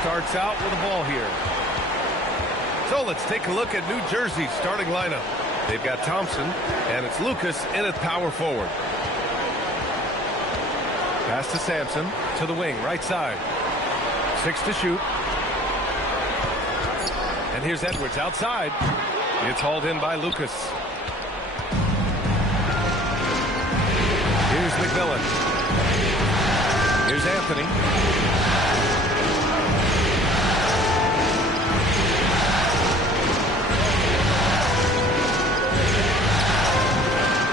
starts out with the ball here. So let's take a look at New Jersey's starting lineup. They've got Thompson, and it's Lucas in at power forward. Pass to Sampson, to the wing, right side. 6 to shoot. And here's Edwards outside. It's hauled in by Lucas. Here's McMillan. Here's Anthony.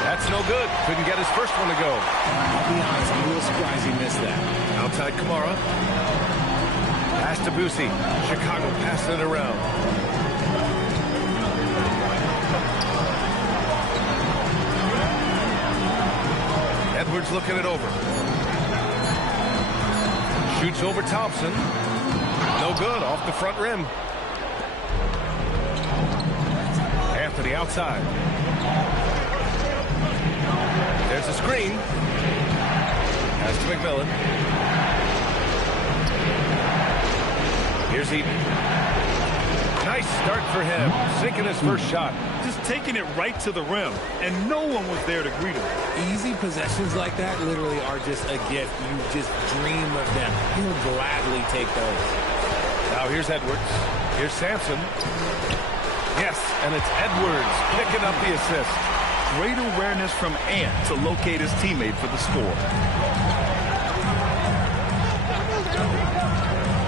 That's no good. Couldn't get his first one to go. I'll be honest, I'm a little surprised he missed that. Outside Kamara. Pass to Boosie. Chicago passing it around. Edwards looking it over. Shoots over Thompson. No good, off the front rim. Anthony outside. There's a screen. Pass to McMillan. Here's Eaton. Nice start for him. Sinking his first shot. Just taking it right to the rim, and no one was there to greet him. Easy possessions like that literally are just a gift. You just dream of them. He'll gladly take those. Now here's Edwards. Here's Sampson. Yes, and it's Edwards picking up the assist. Great awareness from Ant to locate his teammate for the score.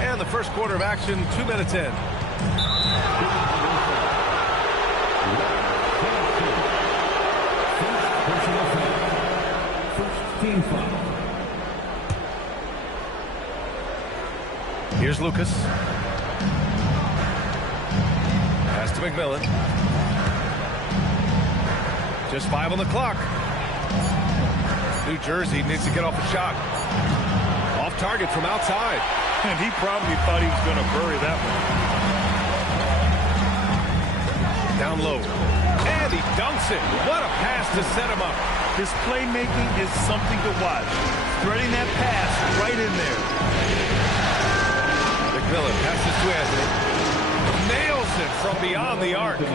And the first quarter of action, 2 minutes in. Team foul. Here's Lucas. Pass to McMillan. Just 5 on the clock. New Jersey needs to get off a shot. Off target from outside. And he probably thought he was going to bury that one. Down low. And he dunks it. What a pass to set him up. His playmaking is something to watch. Threading that pass right in there. McMillan passes to Anthony. Nails it from beyond the arc. You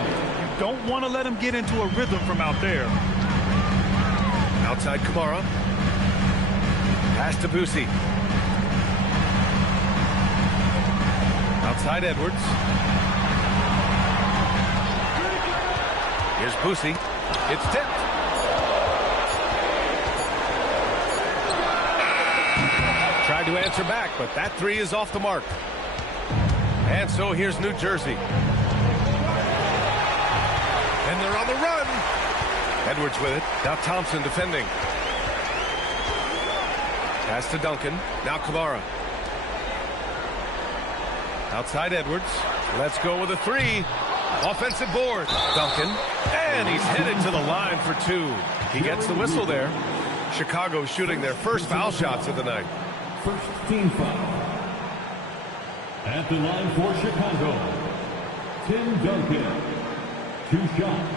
don't want to let him get into a rhythm from out there. Outside Kamara. Pass to Boosie. Outside Edwards. Here's Boosie. It's tipped. Tried to answer back, but that three is off the mark. And so here's New Jersey. And they're on the run. Edwards with it. Now Thompson defending. Pass to Duncan. Now Kamara. Outside Edwards. Let's go with a three. Offensive board. Duncan. And he's headed to the line for 2. He gets the whistle there. Chicago shooting their first foul shots of the night. First team foul. At the line for Chicago, Tim Duncan. 2 shots.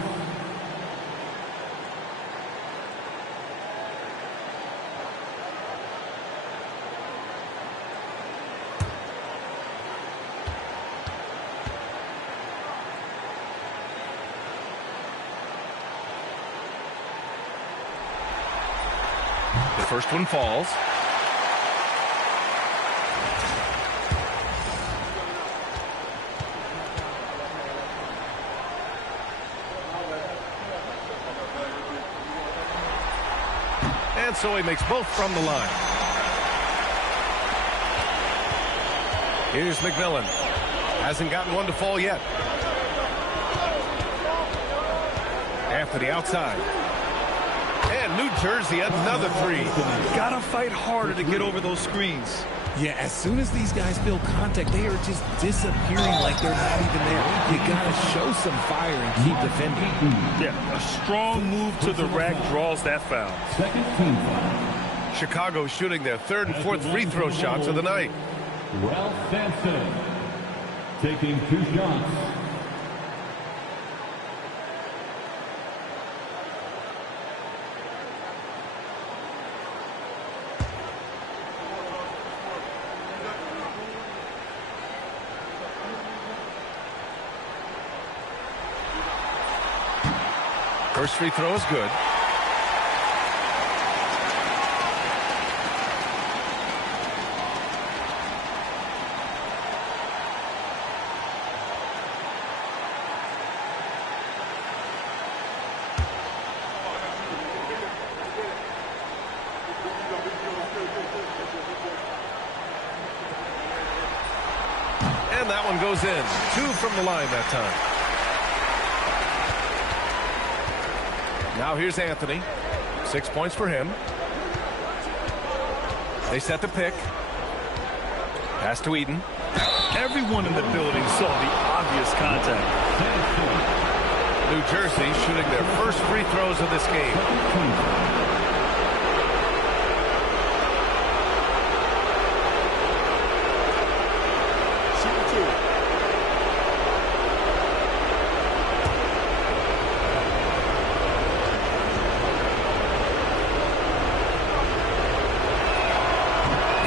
The first one falls. And so he makes both from the line. Here's McMillan. Hasn't gotten one to fall yet. Anthony outside. And New Jersey, another three. Gotta fight harder to get over those screens. Yeah, as soon as these guys feel contact, they are just disappearing like they're not even there. You gotta show some fire and keep defending. Yeah, a strong move to the rack draws that foul. Second team foul. Chicago shooting their third and fourth free throw shots of the night. Ralph Sampson taking 2 shots. First free throw is good. And that one goes in. 2 from the line that time. Now here's Anthony. 6 points for him. They set the pick. Pass to Eden. Everyone in the building saw the obvious contact. New Jersey shooting their first free throws of this game.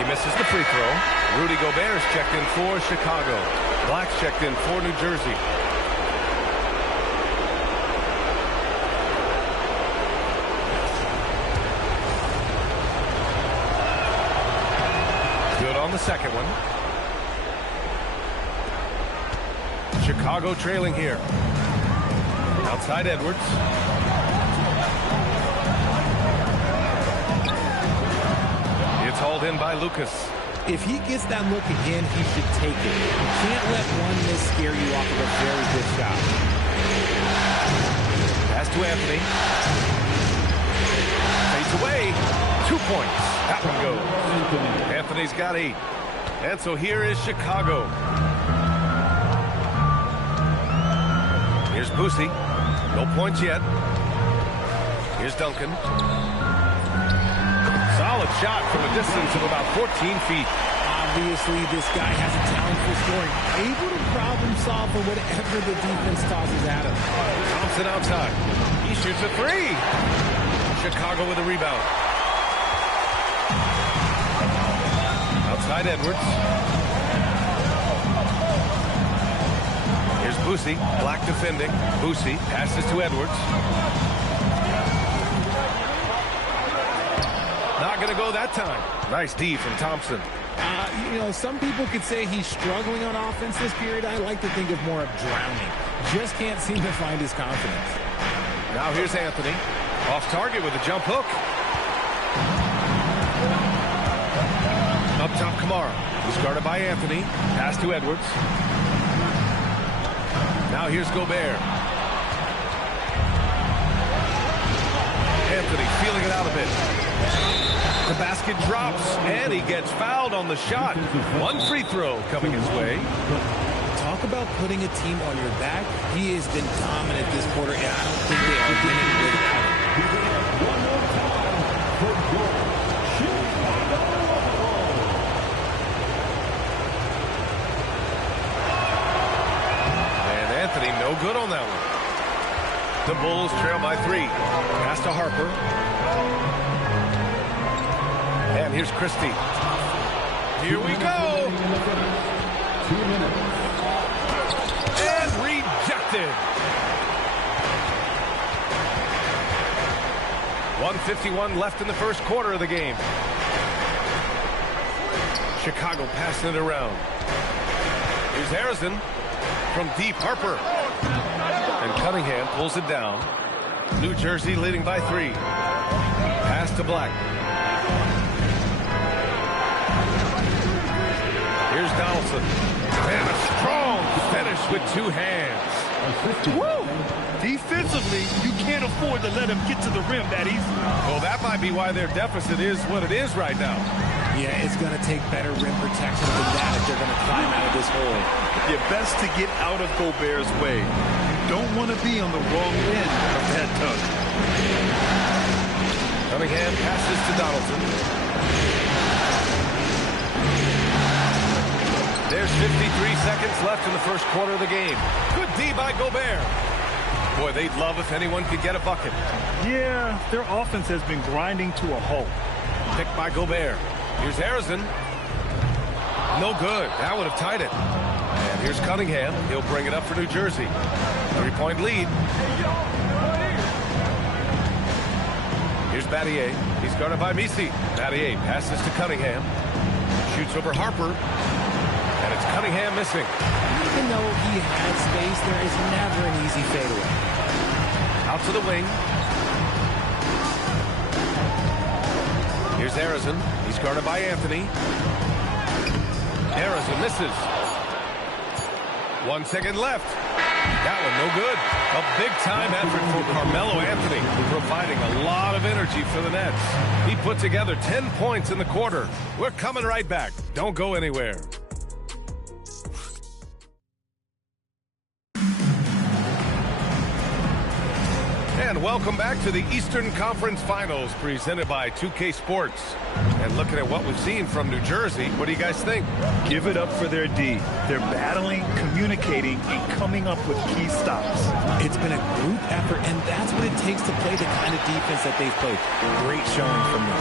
Misses the free throw. Rudy Gobert is checked in for Chicago. Black's checked in for New Jersey. Good on the second one. Chicago trailing here. Outside Edwards. It's hauled in by Lucas. If he gets that look again, he should take it. You can't let one miss scare you off of a very good shot. Pass to Anthony. Fades away. 2 points. That one goes. Anthony's got 8. And so here is Chicago. Here's Boosie. No points yet. Here's Duncan. Solid shot from a distance of about 14 feet. Obviously, this guy has a talent for scoring. Able to problem solve for whatever the defense tosses at him. Thompson outside. He shoots a 3. Chicago with a rebound. Outside Edwards. Here's Boosie. Black defending. Boosie passes to Edwards. Not going to go that time. Nice D from Thompson. You know, some people could say he's struggling on offense this period. I like to think of more of drowning. Just can't seem to find his confidence. Now here's Anthony. Off target with a jump hook. Up top, Kamara. He's guarded by Anthony. Pass to Edwards. Now here's Gobert. Anthony feeling it out a bit. The basket drops, and he gets fouled on the shot. 1 free throw coming his way. Talk about putting a team on your back. He has been dominant this quarter, and I don't think they are winning without him. One more time for your Chicago. And Anthony no good on that one. The Bulls trail by 3. Pass to Harper. And here's Christie. Here we go. 2 minutes. And rejected. 1:51 left in the first quarter of the game. Chicago passing it around. Here's Harrison from deep. Harper. And Cunningham pulls it down. New Jersey leading by 3. Pass to Black. Here's Donaldson. And a strong finish with 2 hands. Woo! Defensively, you can't afford to let him get to the rim that easily. Well, that might be why their deficit is what it is right now. Yeah, it's going to take better rim protection than that if they're going to climb out of this hole. You're best to get out of Gobert's way. You don't want to be on the wrong end of that dunk. Cunningham passes to Donaldson. There's 53 seconds left in the first quarter of the game. Good D by Gobert. Boy, they'd love if anyone could get a bucket. Yeah, their offense has been grinding to a halt. Picked by Gobert. Here's Harrison. No good. That would have tied it. And here's Cunningham. He'll bring it up for New Jersey. 3-point lead. Battier. He's guarded by Misi. Battier passes to Cunningham. Shoots over Harper. And it's Cunningham missing. Even though he had space, there is never an easy fadeaway. Out to the wing. Here's Arizin. He's guarded by Anthony. Arizin misses. 1 second left. That one no good. A big-time effort for Carmelo Anthony, providing a lot of energy for the Nets. He put together 10 points in the quarter. We're coming right back. Don't go anywhere. And welcome back to the Eastern Conference Finals presented by 2K Sports. And looking at what we've seen from New Jersey, what do you guys think? Give it up for their D. They're battling, communicating, and coming up with key stops. It's been a group effort, and that's what it takes to play the kind of defense that they've played. Great showing from them.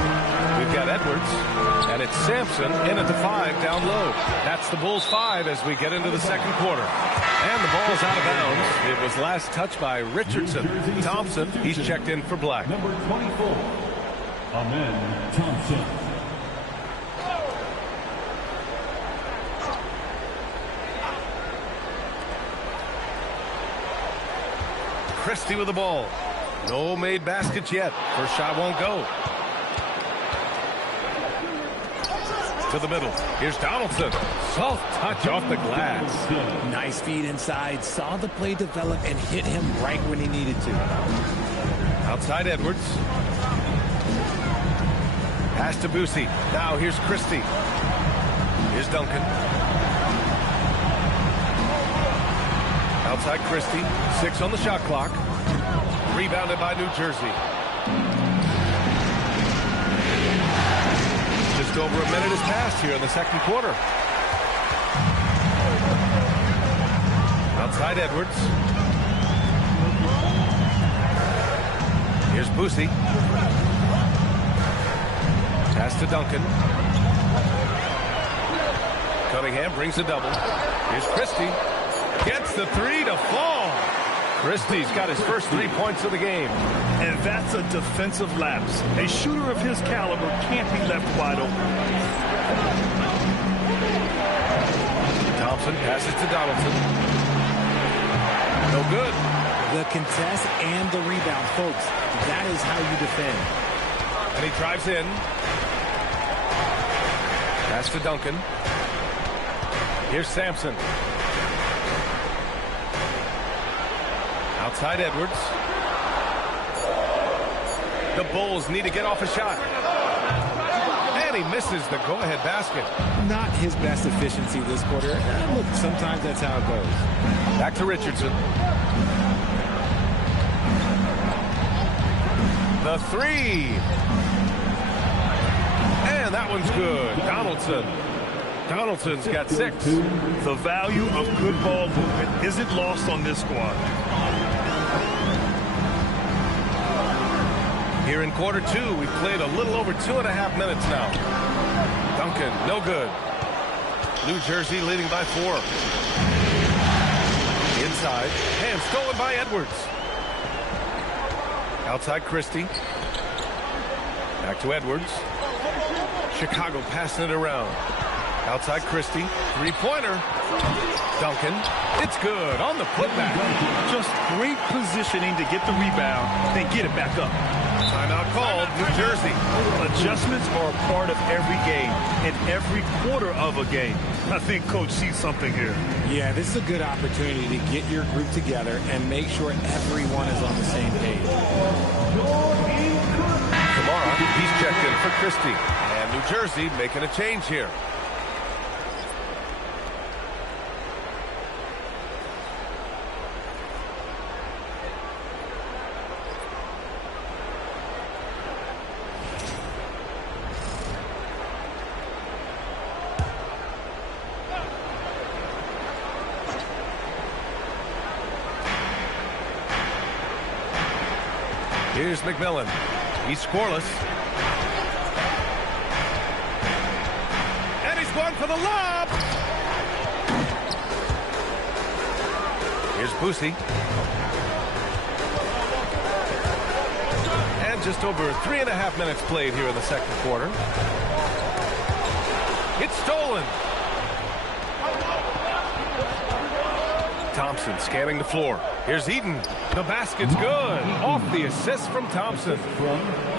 We've got Edwards, and it's Sampson in at the 5 down low. That's the Bulls 5 as we get into the second quarter. And the ball's out of bounds. It was last touched by Richardson. Thompson, he's checked in for Black. Number 24, Amen Thompson. Christie with the ball. No made baskets yet. First shot won't go. To the middle. Here's Donaldson. Soft touch off the glass. Nice feed inside. Saw the play develop and hit him right when he needed to. Outside Edwards. Pass to Boosie. Now here's Christie. Here's Duncan. Outside Christie. 6 on the shot clock. Rebounded by New Jersey. Just over a minute has passed here in the second quarter. Outside Edwards. Here's Boosie. Pass to Duncan. Cunningham brings a double. Here's Christie. Gets the 3 to fall. Christie's got his first 3 points of the game. And that's a defensive lapse. A shooter of his caliber can't be left wide open. Thompson passes to Donaldson. No good. The contest and the rebound, folks. That is how you defend. And he drives in. Pass to Duncan. Here's Sampson. Outside Edwards. The Bulls need to get off a shot. And he misses the go-ahead basket. Not his best efficiency this quarter. Look, sometimes that's how it goes. Back to Richardson. The 3. And that one's good. Donaldson's got 6. The value of good ball movement isn't lost on this squad. Here in quarter 2, we've played a little over 2.5 minutes now. Duncan, no good. New Jersey leading by 4. Inside, and stolen by Edwards. Outside Christie. Back to Edwards. Chicago passing it around. Outside Christie. 3-pointer. Duncan. It's good on the putback. Just great positioning to get the rebound, then get it back up. Timeout called, New Jersey. Adjustments are a part of every game and every quarter of a game. I think Coach sees something here. Yeah, this is a good opportunity to get your group together and make sure everyone is on the same page. Kamara, he's checked in for Christie. And New Jersey making a change here. Here's McMillan. He's scoreless. And he's going for the lob. Here's Boosie. And just over 3.5 minutes played here in the second quarter. It's stolen. Thompson scanning the floor. Here's Eaton. The basket's good. Off the assist from Thompson.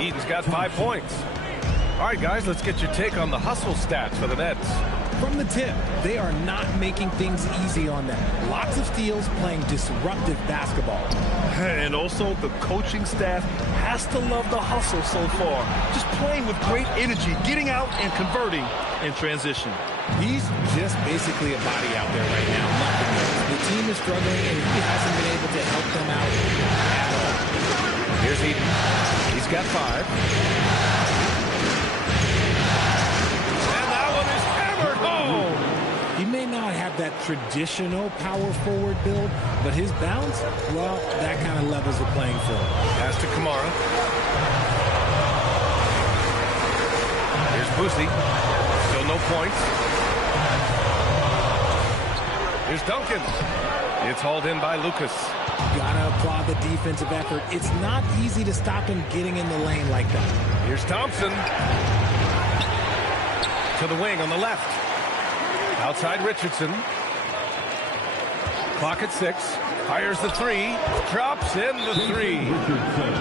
Eaton's got 5 points. All right, guys, let's get your take on the hustle stats for the Nets. From the tip, they are not making things easy on them. Lots of steals, playing disruptive basketball. And also, the coaching staff has to love the hustle so far. Just playing with great energy, getting out and converting in transition. He's just basically a body out there right now. Nothing else. The team is struggling, and he hasn't been able to help them out at all. Here's Eaton. He's got 5. And that one is hammered home. He may not have that traditional power forward build, but his bounce, well, that kind of levels the playing field. Pass to Kamara. Here's Boosie. Still no points. Here's Duncan. It's hauled in by Lucas. Gotta applaud the defensive effort. It's not easy to stop him getting in the lane like that. Here's Thompson. To the wing on the left. Outside Richardson. Clock at 6. Fires the 3. Drops in the 3.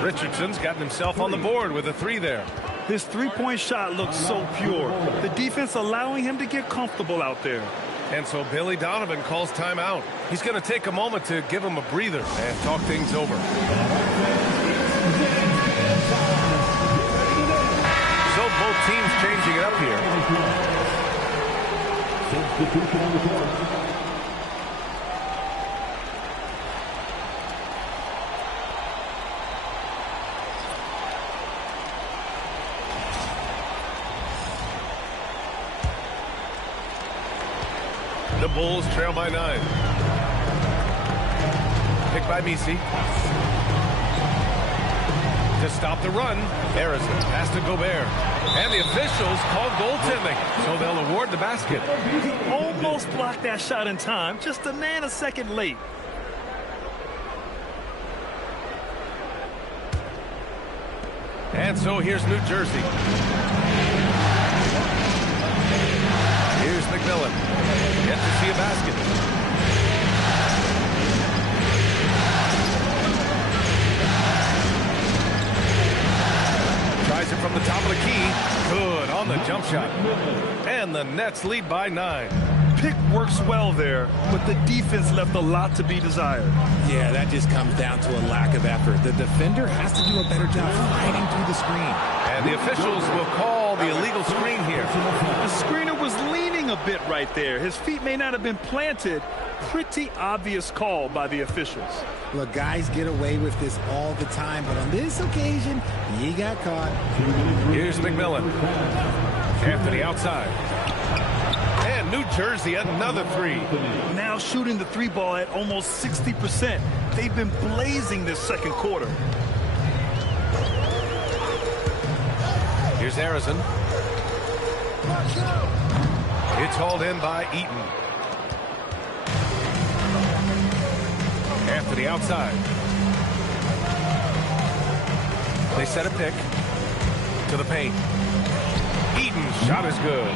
Richardson's gotten himself on the board with a 3 there. His three-point shot looks so pure. The defense allowing him to get comfortable out there. And so Billy Donovan calls timeout. He's going to take a moment to give him a breather and talk things over. So both teams changing it up here. Substitution on the court. The Bulls trail by 9. Picked by Misi. To stop the run, Harrison has to Gobert. And the officials call goaltending, so they'll award the basket. He almost blocked that shot in time, just a nanosecond late. And so here's New Jersey. Here's McMillan. Yet to see a basket. Tries it from the top of the key. Good on the jump shot. And the Nets lead by 9. Pick works well there, but the defense left a lot to be desired. Yeah, that just comes down to a lack of effort. The defender has to do a better job fighting through the screen. And the officials will call the illegal screen here. The screener was leaning a bit right there. His feet may not have been planted. Pretty obvious call by the officials. Look, guys get away with this all the time, but on this occasion, he got caught. Here's McMillan. Anthony outside. And New Jersey, another 3. Now shooting the 3 ball at almost 60%. They've been blazing this second quarter. Here's Harrison. It's hauled in by Eaton. Anthony outside. They set a pick to the paint. Eaton's shot is good.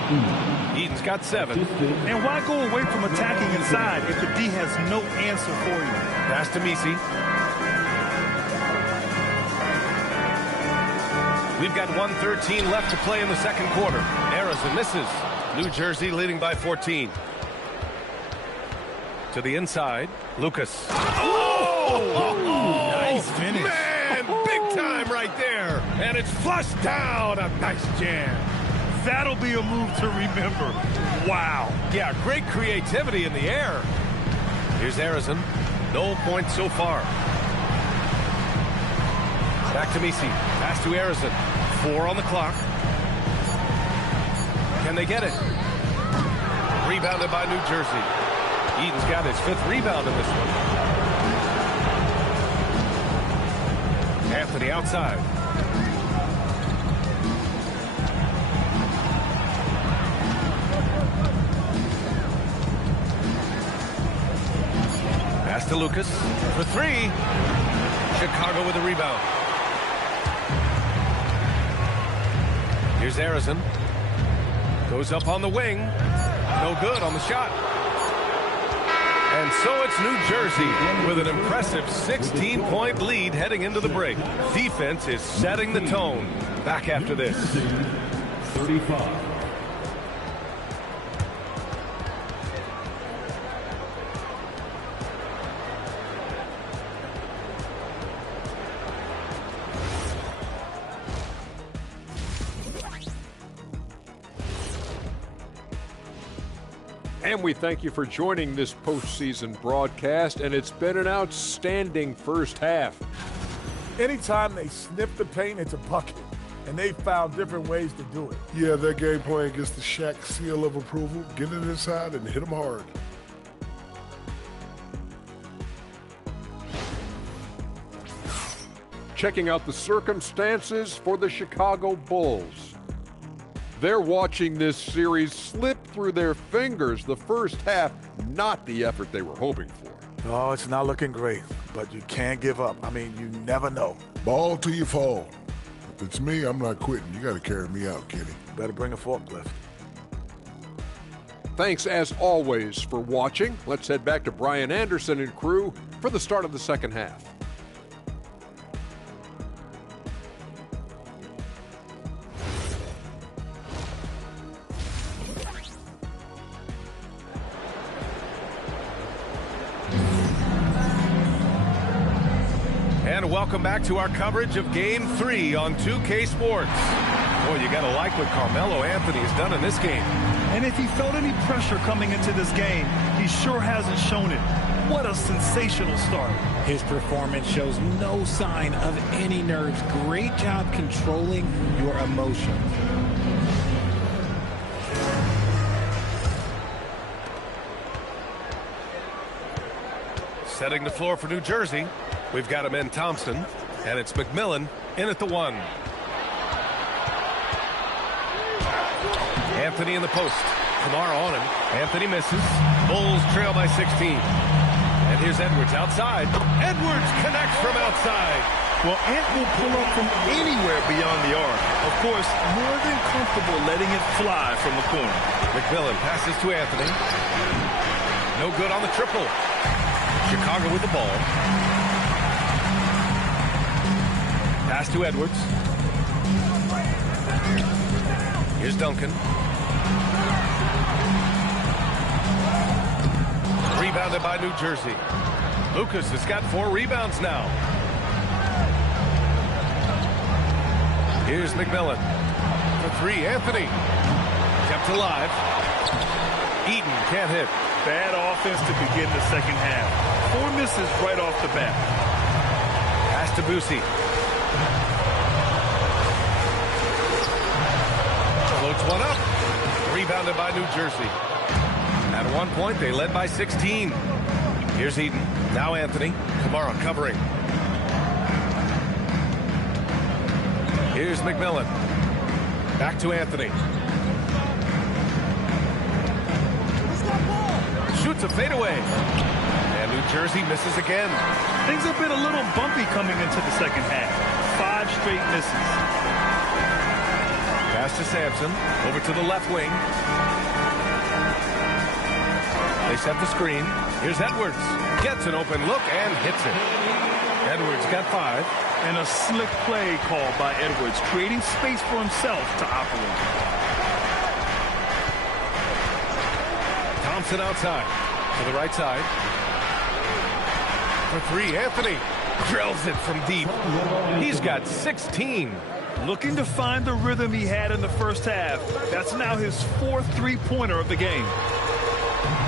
Eaton's got 7. And why go away from attacking inside if the D has no answer for you? Pass to Misi. We've got 1:13 left to play in the second quarter. Harrison misses. New Jersey leading by 14. To the inside, Lucas. Oh! Nice finish. Man, big time right there. And it's flushed down. A nice jam. That'll be a move to remember. Wow. Yeah, great creativity in the air. Here's Harrison. No points so far. Back to Misi. Pass to Harrison. 4 on the clock. Can they get it? Rebounded by New Jersey. Eaton's got his 5th rebound in this one. Anthony outside. Pass to Lucas for 3. Chicago with a rebound. Here's Arizin. Goes up on the wing. No good on the shot. And so it's New Jersey with an impressive 16-point lead heading into the break. Defense is setting the tone. Back after this. 35. And we thank you for joining this postseason broadcast, and it's been an outstanding first half. Anytime they sniff the paint, it's a bucket, and they found different ways to do it. Yeah, their game plan gets the Shaq seal of approval. Get it inside and hit them hard. Checking out the circumstances for the Chicago Bulls. They're watching this series slip through their fingers. The first half, not the effort they were hoping for. Oh, it's not looking great, but you can't give up. I mean, you never know. Ball till you fall. If it's me, I'm not quitting. You got to carry me out, Kenny. Better bring a forklift. Thanks, as always, for watching. Let's head back to Brian Anderson and crew for the start of the second half. And welcome back to our coverage of Game 3 on 2K Sports. Boy, you gotta like what Carmelo Anthony has done in this game. And if he felt any pressure coming into this game, he sure hasn't shown it. What a sensational start. His performance shows no sign of any nerves. Great job controlling your emotions. Setting the floor for New Jersey. We've got him in Thompson, and it's McMillan in at the 1. Anthony in the post. Kamara on him. Anthony misses. Bulls trail by 16. And here's Edwards outside. Edwards connects from outside. Well, Ant will pull up from anywhere beyond the arc. Of course, more than comfortable letting it fly from the corner. McMillan passes to Anthony. No good on the triple. Chicago with the ball. Pass to Edwards. Here's Duncan. Rebounded by New Jersey. Lucas has got 4 rebounds now. Here's McMillan. For 3, Anthony. Kept alive. Eaton can't hit. Bad offense to begin the second half. 4 misses right off the bat. Pass to Boosie. Floats one up. Rebounded by New Jersey. At one point, they led by 16. Here's Eaton. Now Anthony. Kamara covering. Here's McMillan. Back to Anthony. Shoots a fadeaway. And New Jersey misses again. Things have been a little bumpy coming into the second half. 5 straight misses. Pass to Sampson. Over to the left wing. They set the screen. Here's Edwards. Gets an open look and hits it. Edwards got 5. And a slick play called by Edwards, creating space for himself to operate. Thompson outside. To the right side. For 3, Anthony. Drills it from deep. He's got 16. Looking to find the rhythm he had in the first half. That's now his 4th three-pointer of the game.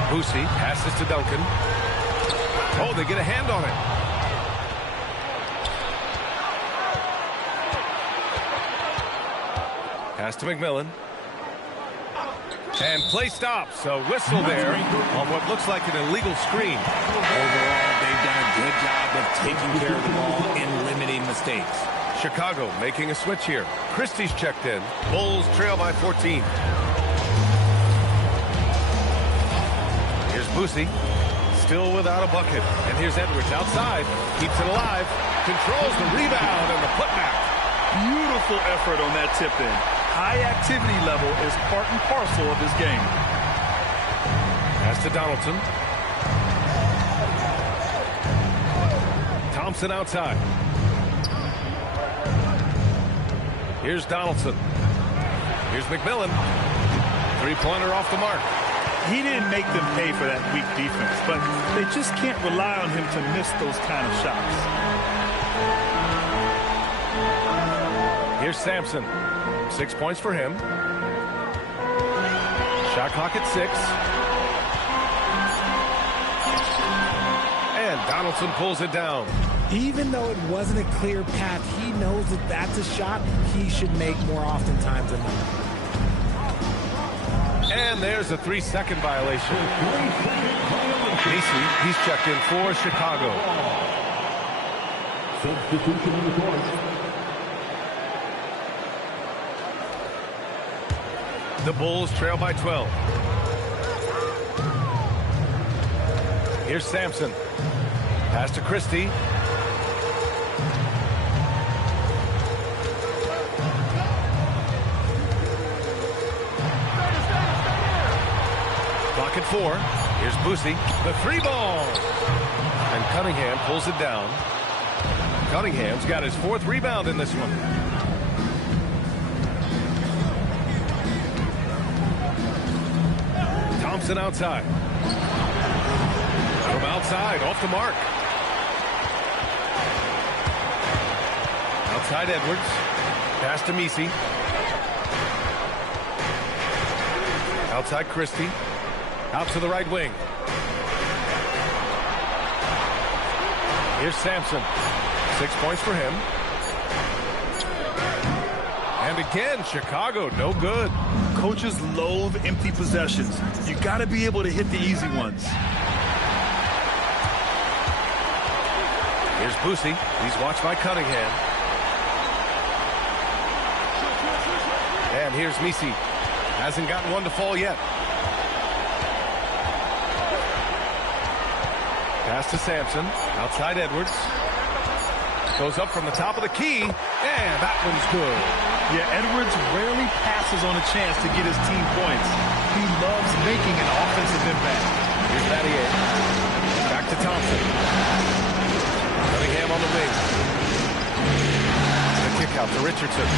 Boosie passes to Duncan. Oh, they get a hand on it. Pass to McMillan. And play stops. A whistle there on what looks like an illegal screen. Overall, they've done a good job of taking care of the ball and limiting mistakes. Chicago making a switch here. Christie's checked in. Bulls trail by 14. Here's Boosie. Still without a bucket. And here's Edwards outside. Keeps it alive. Controls the rebound and the putback. Beautiful effort on that tip-in. high activity level is part and parcel of his game. Pass to Donaldson. Thompson outside. Here's Donaldson. Here's McMillan. Three-pointer off the mark. He didn't make them pay for that weak defense, but they just can't rely on him to miss those kind of shots. Here's Sampson. 6 points for him. Shot clock at 6. And Donaldson pulls it down. Even though it wasn't a clear path, he knows that that's a shot he should make more oftentimes than not. And there's a 3-second violation. He's checked in for Chicago. Substitution in the court. The Bulls trail by 12. Here's Sampson. Pass to Christie. Clock at 4. Here's Boosie. The 3-ball. And Cunningham pulls it down. Cunningham's got his 4th rebound in this one. Thompson outside. From outside, off the mark. Outside Edwards. Pass to Misi. Outside Christie. Out to the right wing. Here's Sampson. 6 points for him. And again, Chicago, no good. Coaches loathe empty possessions. You got to be able to hit the easy ones. Here's Boosie. He's watched by Cunningham. And here's Misi. Hasn't gotten one to fall yet. Pass to Sampson. Outside Edwards. Goes up from the top of the key. And that one's good. Yeah, Edwards rarely passes on a chance to get his team points. He loves making an offensive impact. Here's Battier. Back to Thompson. Cunningham on the wing. The kick out to Richardson.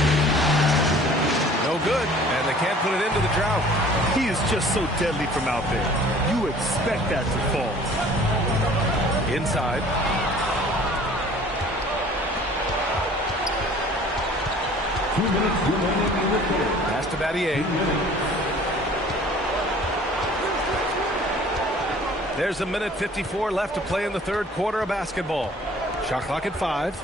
No good, and they can't put it into the drought. He is just so deadly from out there. You expect that to fall. Inside. Pass to Battier. There's 1:54 left to play in the third quarter of basketball. Shot clock at 5.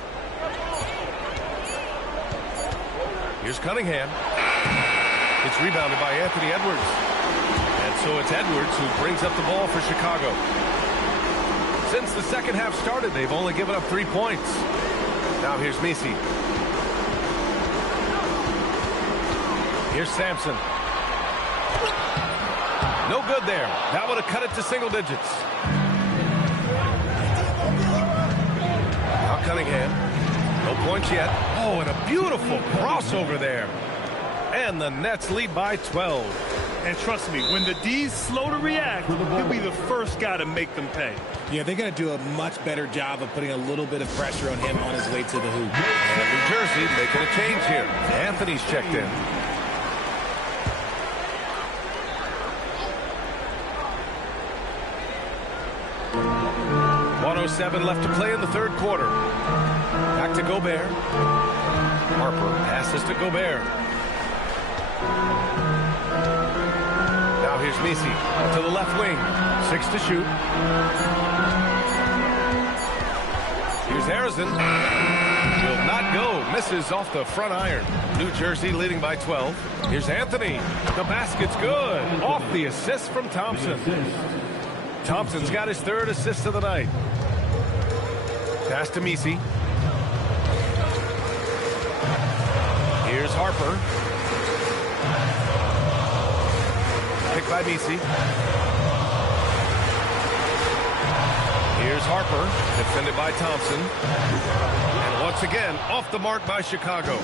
Here's Cunningham. It's rebounded by Anthony Edwards. And so it's Edwards who brings up the ball for Chicago. Since the second half started, they've only given up 3 points. Now here's Misi. Here's Sampson. No good there. That would have cut it to single digits. Now Cunningham. No points yet. Oh, and a beautiful crossover there. And the Nets lead by 12. And trust me, when the D's slow to react, he'll be the first guy to make them pay. Yeah, they're going to do a much better job of putting a little bit of pressure on him on his way to the hoop. And New Jersey making a change here. Anthony's checked in. .107 left to play in the third quarter. Back to Gobert. Harper passes to Gobert. Now here's Misi to the left wing. 6 to shoot. Here's Harrison. Will not go. Misses off the front iron. New Jersey leading by 12. Here's Anthony. The basket's good. Off the assist from Thompson. Thompson's got his 3rd assist of the night. Pass to Misi. Here's Harper. Picked by Misi. Here's Harper, defended by Thompson. And once again, off the mark by Chicago.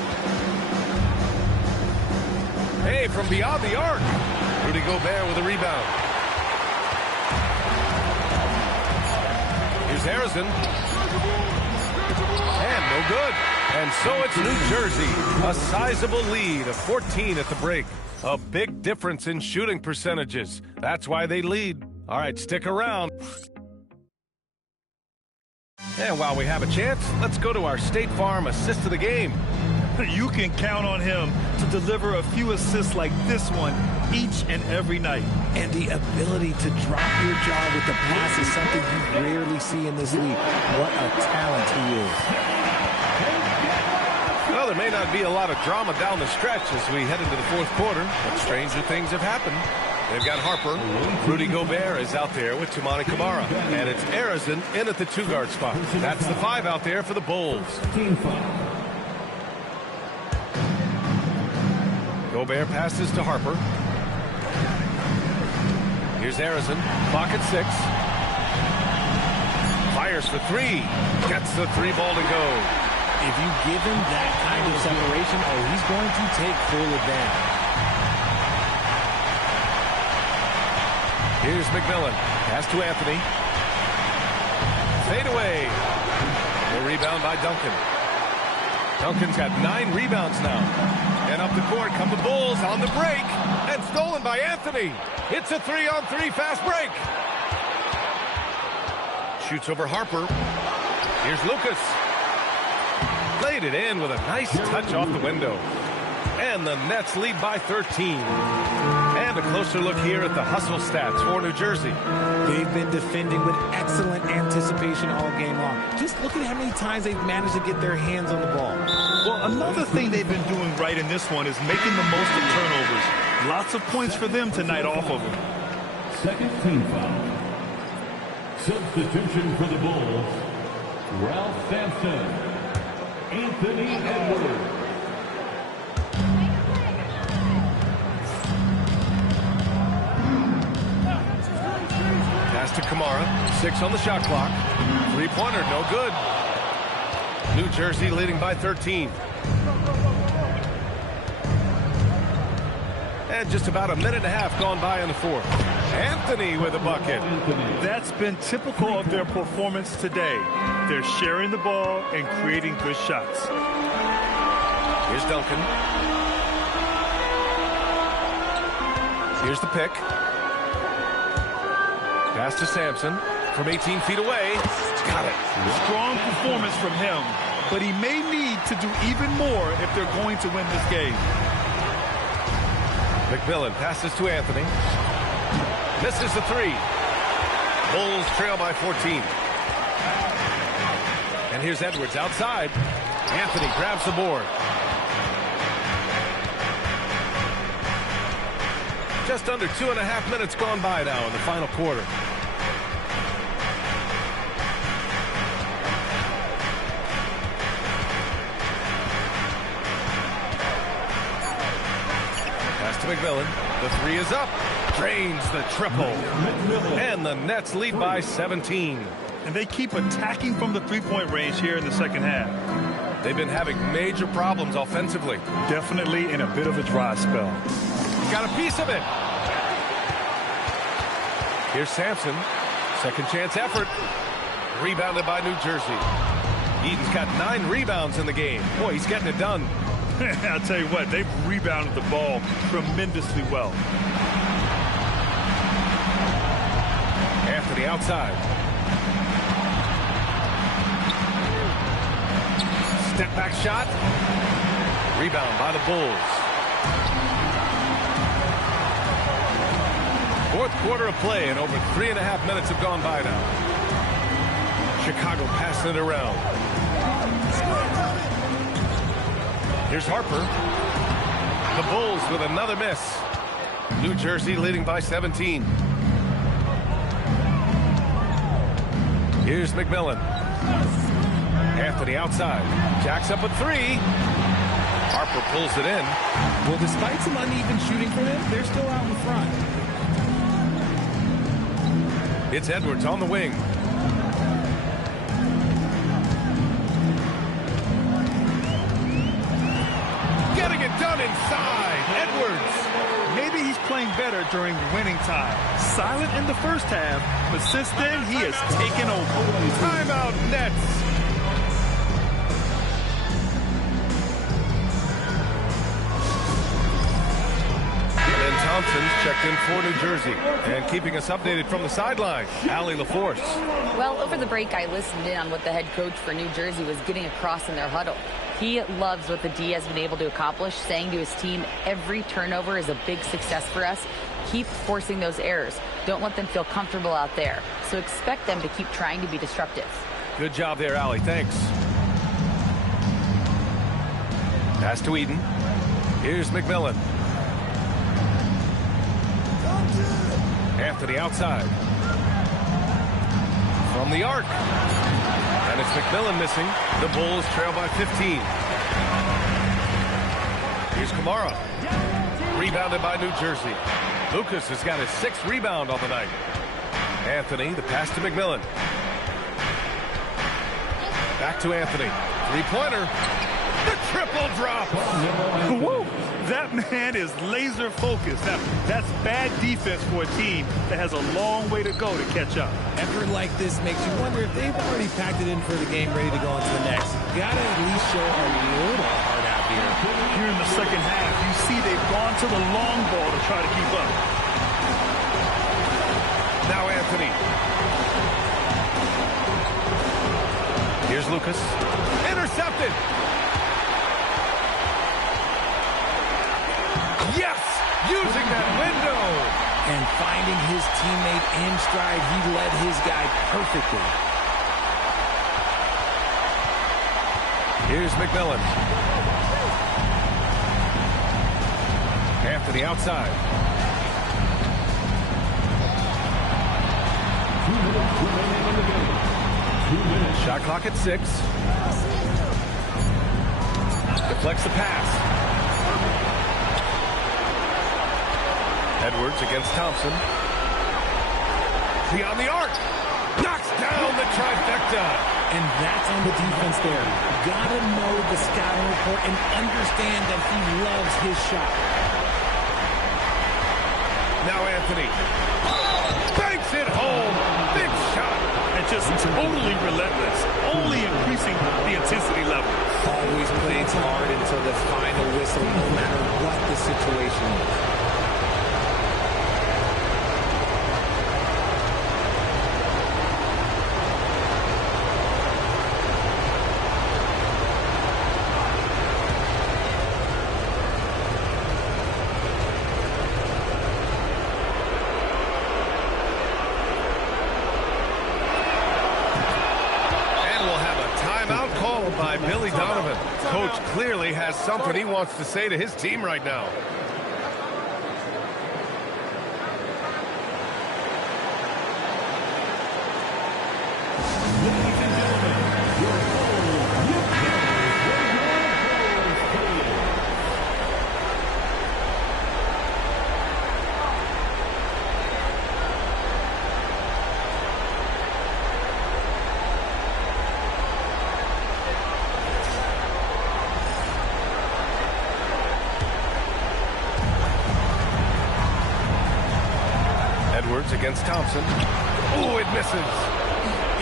away from beyond the arc. Rudy Gobert with a rebound. Here's Harrison. And no good. And so it's New Jersey. A sizable lead of 14 at the break. A big difference in shooting percentages. That's why they lead. All right, stick around. And while we have a chance, let's go to our State Farm assist of the game. You can count on him to deliver a few assists like this one each and every night. And the ability to drop your jaw with the pass is something you rarely see in this league. What a talent he is. Well, there may not be a lot of drama down the stretch as we head into the fourth quarter, but stranger things have happened. They've got Harper. Rudy Gobert is out there with Toumani Camara. And it's Harrison in at the two-guard spot. That's the 5 out there for the Bulls. Gobert passes to Harper. Here's Harrison. Clock at 6. Fires for 3. Gets the 3-ball to go. If you give him that kind of separation, he's going to take full advantage. Here's McMillan. Pass to Anthony. Fade away. The rebound by Duncan. Duncan's got 9 rebounds now. And up the court come the Bulls on the break. And stolen by Anthony. It's a 3-on-3 fast break. Shoots over Harper. Here's Lucas. Played it in with a nice touch off the window. And the Nets lead by 13. And a closer look here at the hustle stats for New Jersey. They've been defending with excellent anticipation all game long. Just look at how many times they've managed to get their hands on the ball. Well, another thing they've been doing right in this one is making the most of turnovers. Lots of points for them tonight off of them. Second team foul. Substitution for the Bulls. Ralph Sampson. Anthony Edwards. Pass to Camara. 6 on the shot clock. 3-pointer, no good. New Jersey leading by 13. And just about a minute and a half gone by in the fourth. Anthony with a bucket. That's been typical of their performance today. They're sharing the ball and creating good shots. Here's Duncan. Here's the pick. Pass to Sampson from 18 feet away. Got it. Strong performance from him, but he may need to do even more if they're going to win this game. McMillan passes to Anthony. Misses the 3. Bulls trail by 14. And here's Edwards outside. Anthony grabs the board. Just under 2.5 minutes gone by now in the final quarter. Pass to McMillan. The 3 is up. Drains the triple. And the Nets lead by 17. And they keep attacking from the three-point range here in the second half. They've been having major problems offensively. Definitely in a bit of a dry spell. Got a piece of it. Here's Sampson. Second chance effort. Rebounded by New Jersey. Eden's got 9 rebounds in the game. Boy, he's getting it done. I'll tell you what, they've rebounded the ball tremendously well. Anthony outside. Step back shot. Rebound by the Bulls. Fourth quarter of play, and over 3.5 minutes have gone by now. Chicago passing it around. Here's Harper. The Bulls with another miss. New Jersey leading by 17. Here's McMillan. Anthony outside. Jacks up a 3. Harper pulls it in. Well, despite some uneven shooting for them, they're still out in front. It's Edwards on the wing. Getting it done inside. Edwards. better during winning time. Silent in the first half, but since then, he has taken over. Timeout Nets. And Thompson's checked in for New Jersey. And keeping us updated from the sideline, Allie LaForce. Well, over the break, I listened in on what the head coach for New Jersey was getting across in their huddle. He loves what the D has been able to accomplish, saying to his team, every turnover is a big success for us. Keep forcing those errors. Don't let them feel comfortable out there. So expect them to keep trying to be disruptive. Good job there, Allie. Thanks. Pass to Eden. Here's McMillan. Anthony outside. From the arc. And it's McMillan missing. The Bulls trail by 15. Here's Kamara. Rebounded by New Jersey. Lucas has got his 6th rebound on the night. Anthony, the pass to McMillan. Back to Anthony. Three-pointer. The triple drop. Woo! That man is laser focused. Now, that's bad defense for a team that has a long way to go to catch up. Effort like this makes you wonder if they've already packed it in for the game, ready to go on to the next. Gotta at least show a little heart out here. Here in the second half, you see they've gone to the long ball to try to keep up. Now Anthony. Here's Lucas. Intercepted. Yes! Using that window. And finding his teammate in stride, he led his guy perfectly. Here's McMillan. Anthony outside. Shot clock at 6. Deflects the pass. Edwards against Thompson. Beyond the arc. Knocks down the trifecta. And that's on the defense there. Gotta know the scouting report and understand that he loves his shot. Now Anthony. Banks it home. Big shot. And just totally relentless. Only increasing the intensity level. Always plays hard until the final whistle, no matter what the situation is. By Billy Donovan. Coach clearly has something he wants to say to his team right now. Edwards against Thompson. Oh, it misses.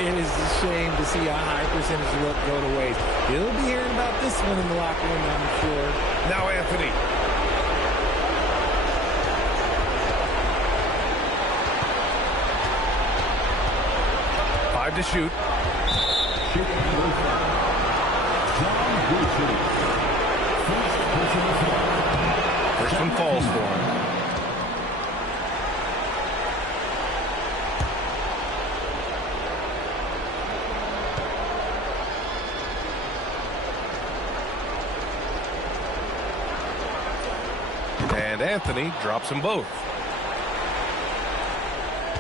It is a shame to see a high percentage look go to waste. He'll be hearing about this one in the locker room, I'm sure. Now Anthony. Five to shoot. First one falls for him. And Anthony drops them both.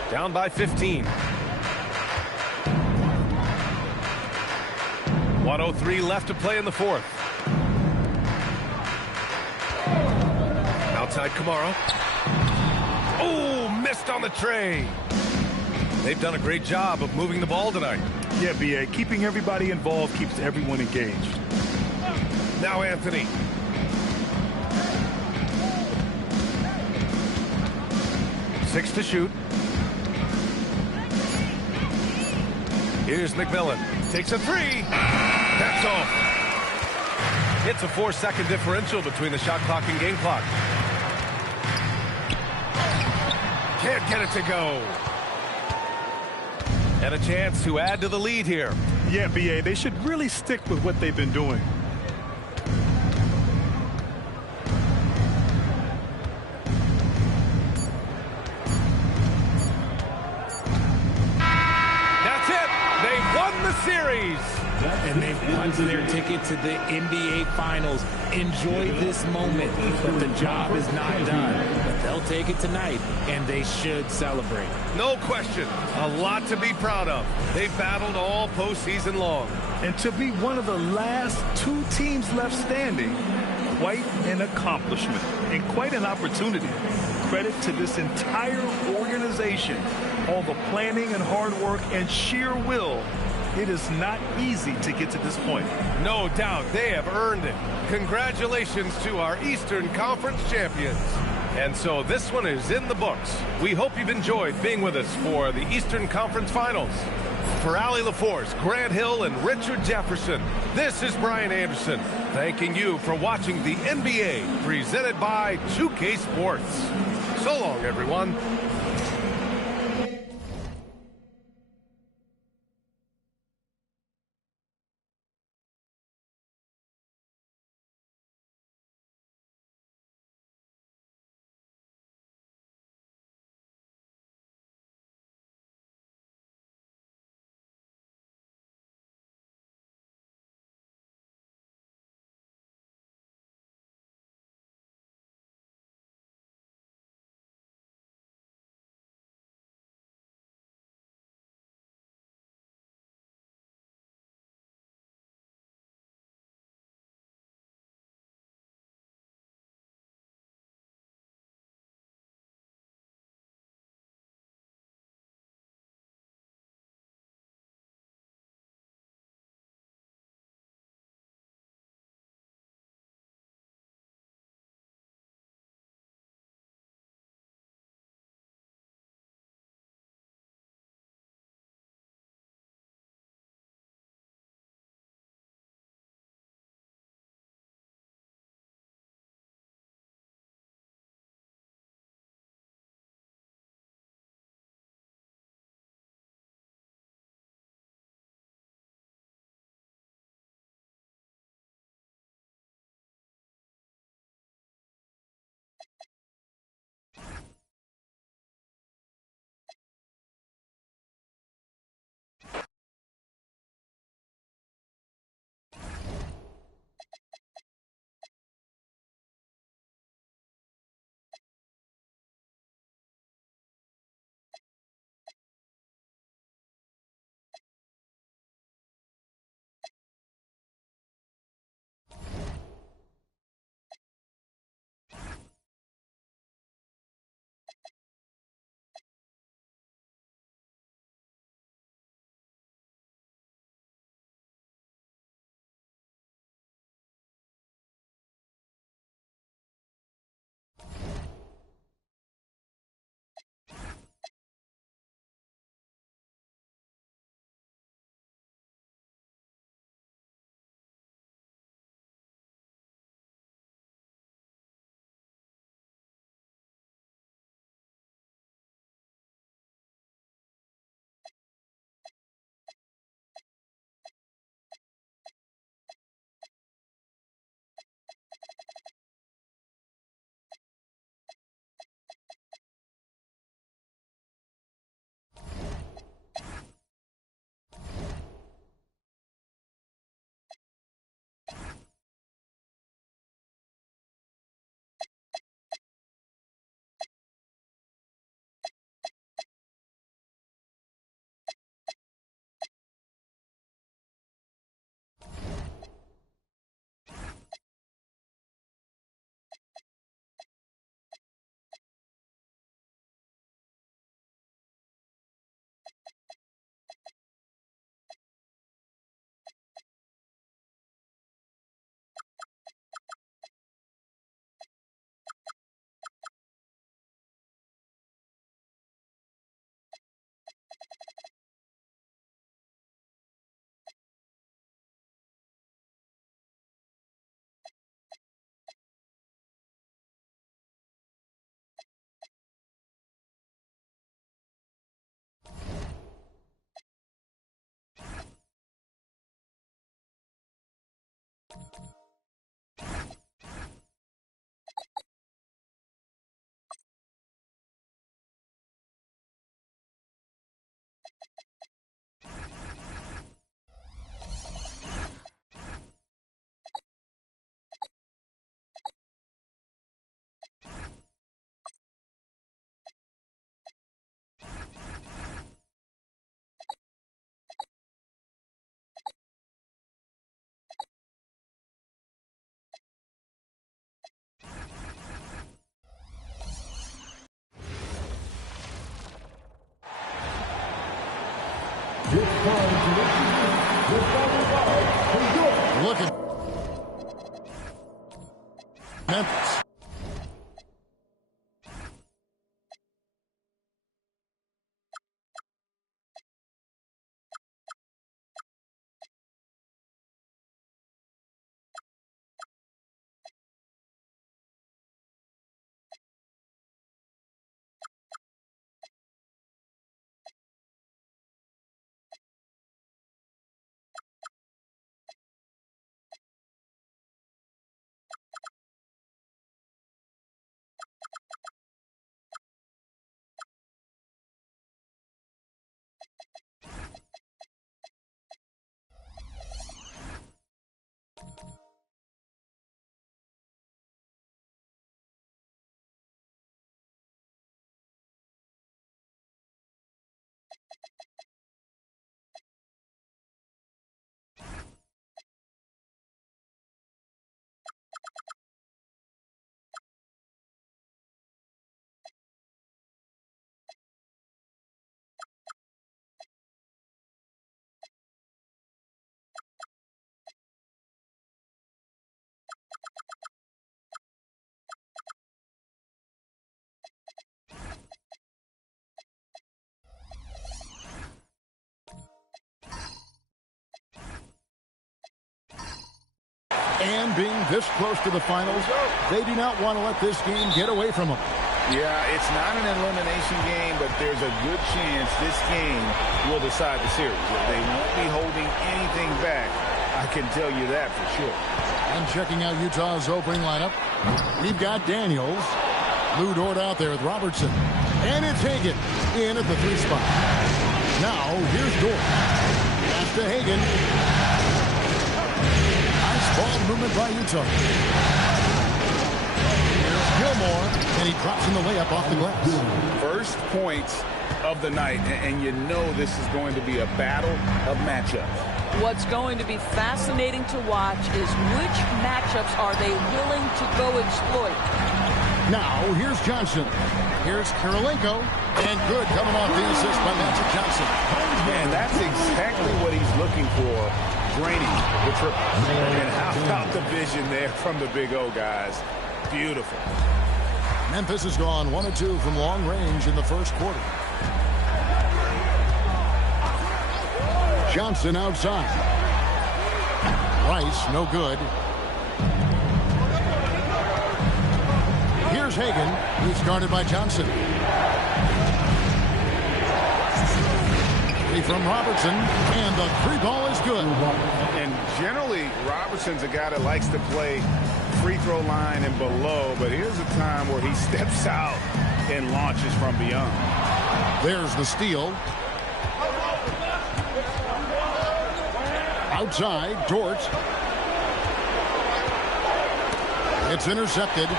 Down by 15. 1:03 left to play in the fourth. Outside Kamara. Oh, missed on the tray. They've done a great job of moving the ball tonight. Yeah, B.A. Keeping everybody involved keeps everyone engaged. Now Anthony. 6 to shoot. Here's McMillan. Takes a 3. That's off. It's a 4-second differential between the shot clock and game clock. Can't get it to go. And a chance to add to the lead here. Yeah, B.A., they should really stick with what they've been doing. That's it. They won the series. And they've punched their ticket to the NBA Finals. Enjoy this moment, but the job is not done. But they'll take it tonight, and they should celebrate. No question. A lot to be proud of. They've battled all postseason long. And to be one of the last 2 teams left standing, quite an accomplishment and quite an opportunity. Credit to this entire organization. All the planning and hard work and sheer will. It is not easy to get to this point. No doubt they have earned it. Congratulations to our Eastern Conference champions. And so this one is in the books. We hope you've enjoyed being with us for the Eastern Conference Finals. For Allie LaForce, Grant Hill, and Richard Jefferson, this is Brian Anderson, thanking you for watching the NBA presented by 2K Sports. So long, everyone. look at Memphis. And being this close to the finals, they do not want to let this game get away from them. Yeah, it's not an elimination game, but there's a good chance this game will decide the series. They won't be holding anything back. I can tell you that for sure. And checking out Utah's opening lineup, we've got Daniels. Lou Dort out there with Robertson. And it's Hagan in at the 3 spot. Now, here's Dort. Pass to Hagan. Nice ball movement by Utah. Here's Gilmore, and he drops in the layup off the glass. First points of the night, and you know this is going to be a battle of matchups. What's going to be fascinating to watch is which matchups are they willing to go exploit. Now, here's Johnson. Here's Kirilenko. And good coming off the assist by Magic Johnson. And that's exactly what he's looking for. Draining the triple. And how about the vision there from the Big O, guys? Beautiful. Memphis has gone 1 of 2 from long range in the first quarter. Johnson outside. Rice, no good. Here's Hagan. He's guarded by Johnson. Three from Robertson. And the 3 ball is good. And generally, Robertson's a guy that likes to play free throw line and below, but here's a time where he steps out and launches from beyond. There's the steal. Outside, Dort. It's intercepted.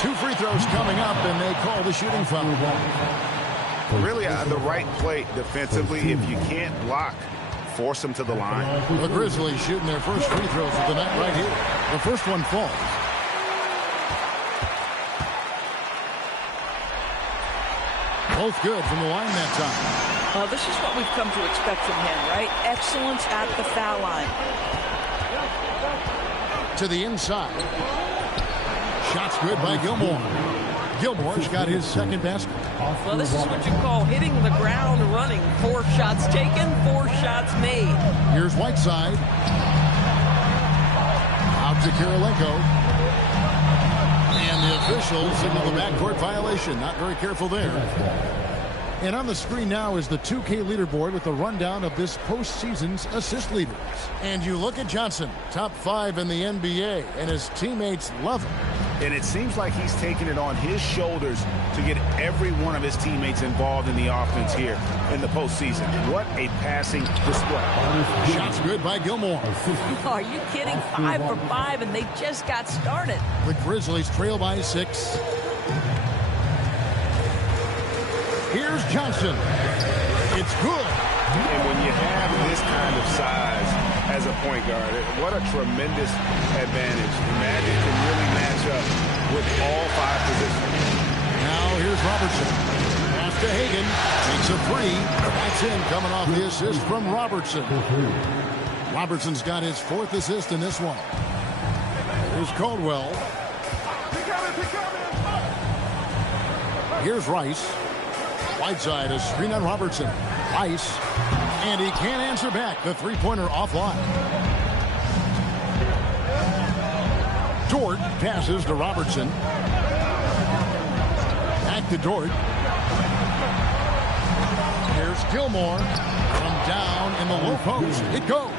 2 free throws coming up, and they call the shooting foul. Really the right play defensively. If you can't block, force them to the line. The Grizzlies shooting their first free throws of the night right here. The first one falls. Both good from the line that time. This is what we've come to expect from him, right? Excellence at the foul line. To the inside. Shots good by Gilmore. Gilmore's got his second basket. Well, this is what you call hitting the ground running. 4 shots taken, 4 shots made. Here's Whiteside. Out to Kirilenko. And the officials signal the backcourt violation. Not very careful there. And on the screen now is the 2K leaderboard with the rundown of this postseason's assist leaders. And you look at Johnson, top 5 in the NBA, and his teammates love him. And it seems like he's taking it on his shoulders to get every one of his teammates involved in the offense here in the postseason. What a passing display. Shots good by Gilmore. Are you kidding? 5 for 5, and they just got started. The Grizzlies trail by 6. Here's Johnson. It's good. And when you have this kind of size as a point guard, what a tremendous advantage. Magic can really match up with all 5 positions. Now here's Robertson. Pass to to Hagan. Takes a three. That's in, coming off the assist from Robertson. Robertson's got his 4th assist in this one. Here's Caldwell. Here's Rice. Whiteside, a screen on Robertson. Rice. And he can't answer back. The three-pointer offline. Dort passes to Robertson. Back to Dort. Here's Gilmore. From down in the low post. It goes.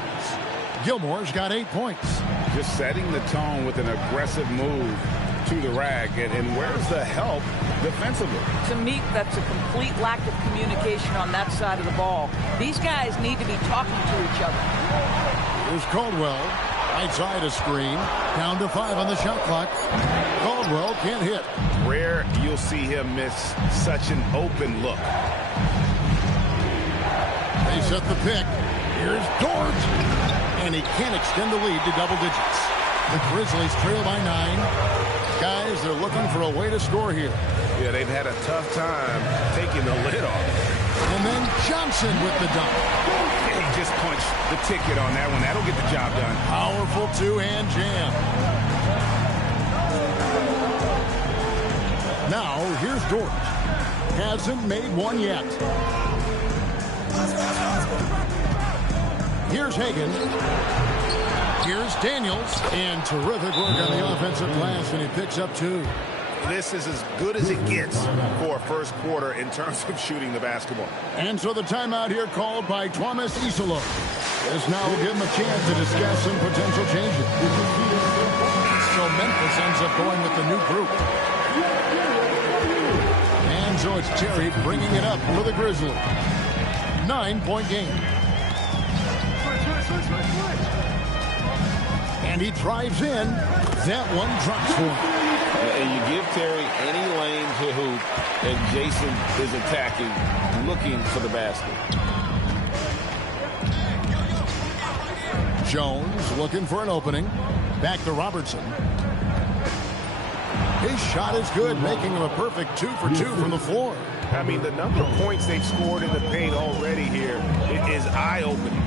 Gilmore's got 8 points. Just setting the tone with an aggressive move to the rag. And where's the help defensively? To me, that's a complete lack of communication on that side of the ball. These guys need to be talking to each other. Here's Caldwell. Right side a screen. Down to 5 on the shot clock. Caldwell can't hit. Rare you'll see him miss such an open look. They set the pick. Here's Dort. And he can't extend the lead to double digits. The Grizzlies trail by 9. Guys, they're looking for a way to score here. Yeah, they've had a tough time taking the lid off. And then Johnson with the dunk. He just punched the ticket on that one. That'll get the job done. Powerful two-hand jam. Now, here's Dort. Hasn't made one yet. Here's Hagan. Here's Daniels. And terrific work on the offensive glass, and he picks up 2. This is as good as it gets for a first quarter in terms of shooting the basketball. And so the timeout here called by Thomas Isolo. This now will give him a chance to discuss some potential changes. So Memphis ends up going with the new group. And so it's Terry bringing it up for the Grizzlies. 9-point game. And he drives in. That one drops for him. And you give Terry any lane to hoop, and Jason is attacking, looking for the basket. Jones looking for an opening. Back to Robertson. His shot is good, making him a perfect 2 for 2 from the floor. I mean, the number of points they've scored in the paint already here, it is eye-opening.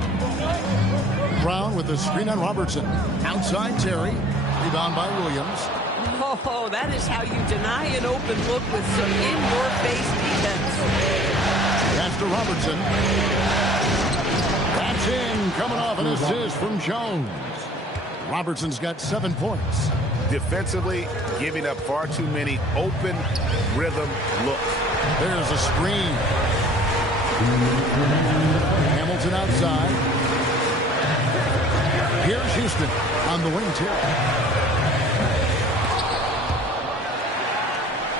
Brown with the screen on Robertson. Outside Terry. Rebound by Williams. Oh, that is how you deny an open look with some in-your-face defense. That's to Robertson. That's in, coming off an assist from Jones. Robertson's got 7 points. Defensively, giving up far too many open rhythm looks. There's a screen. Hamilton outside. Here's Houston on the wing tip.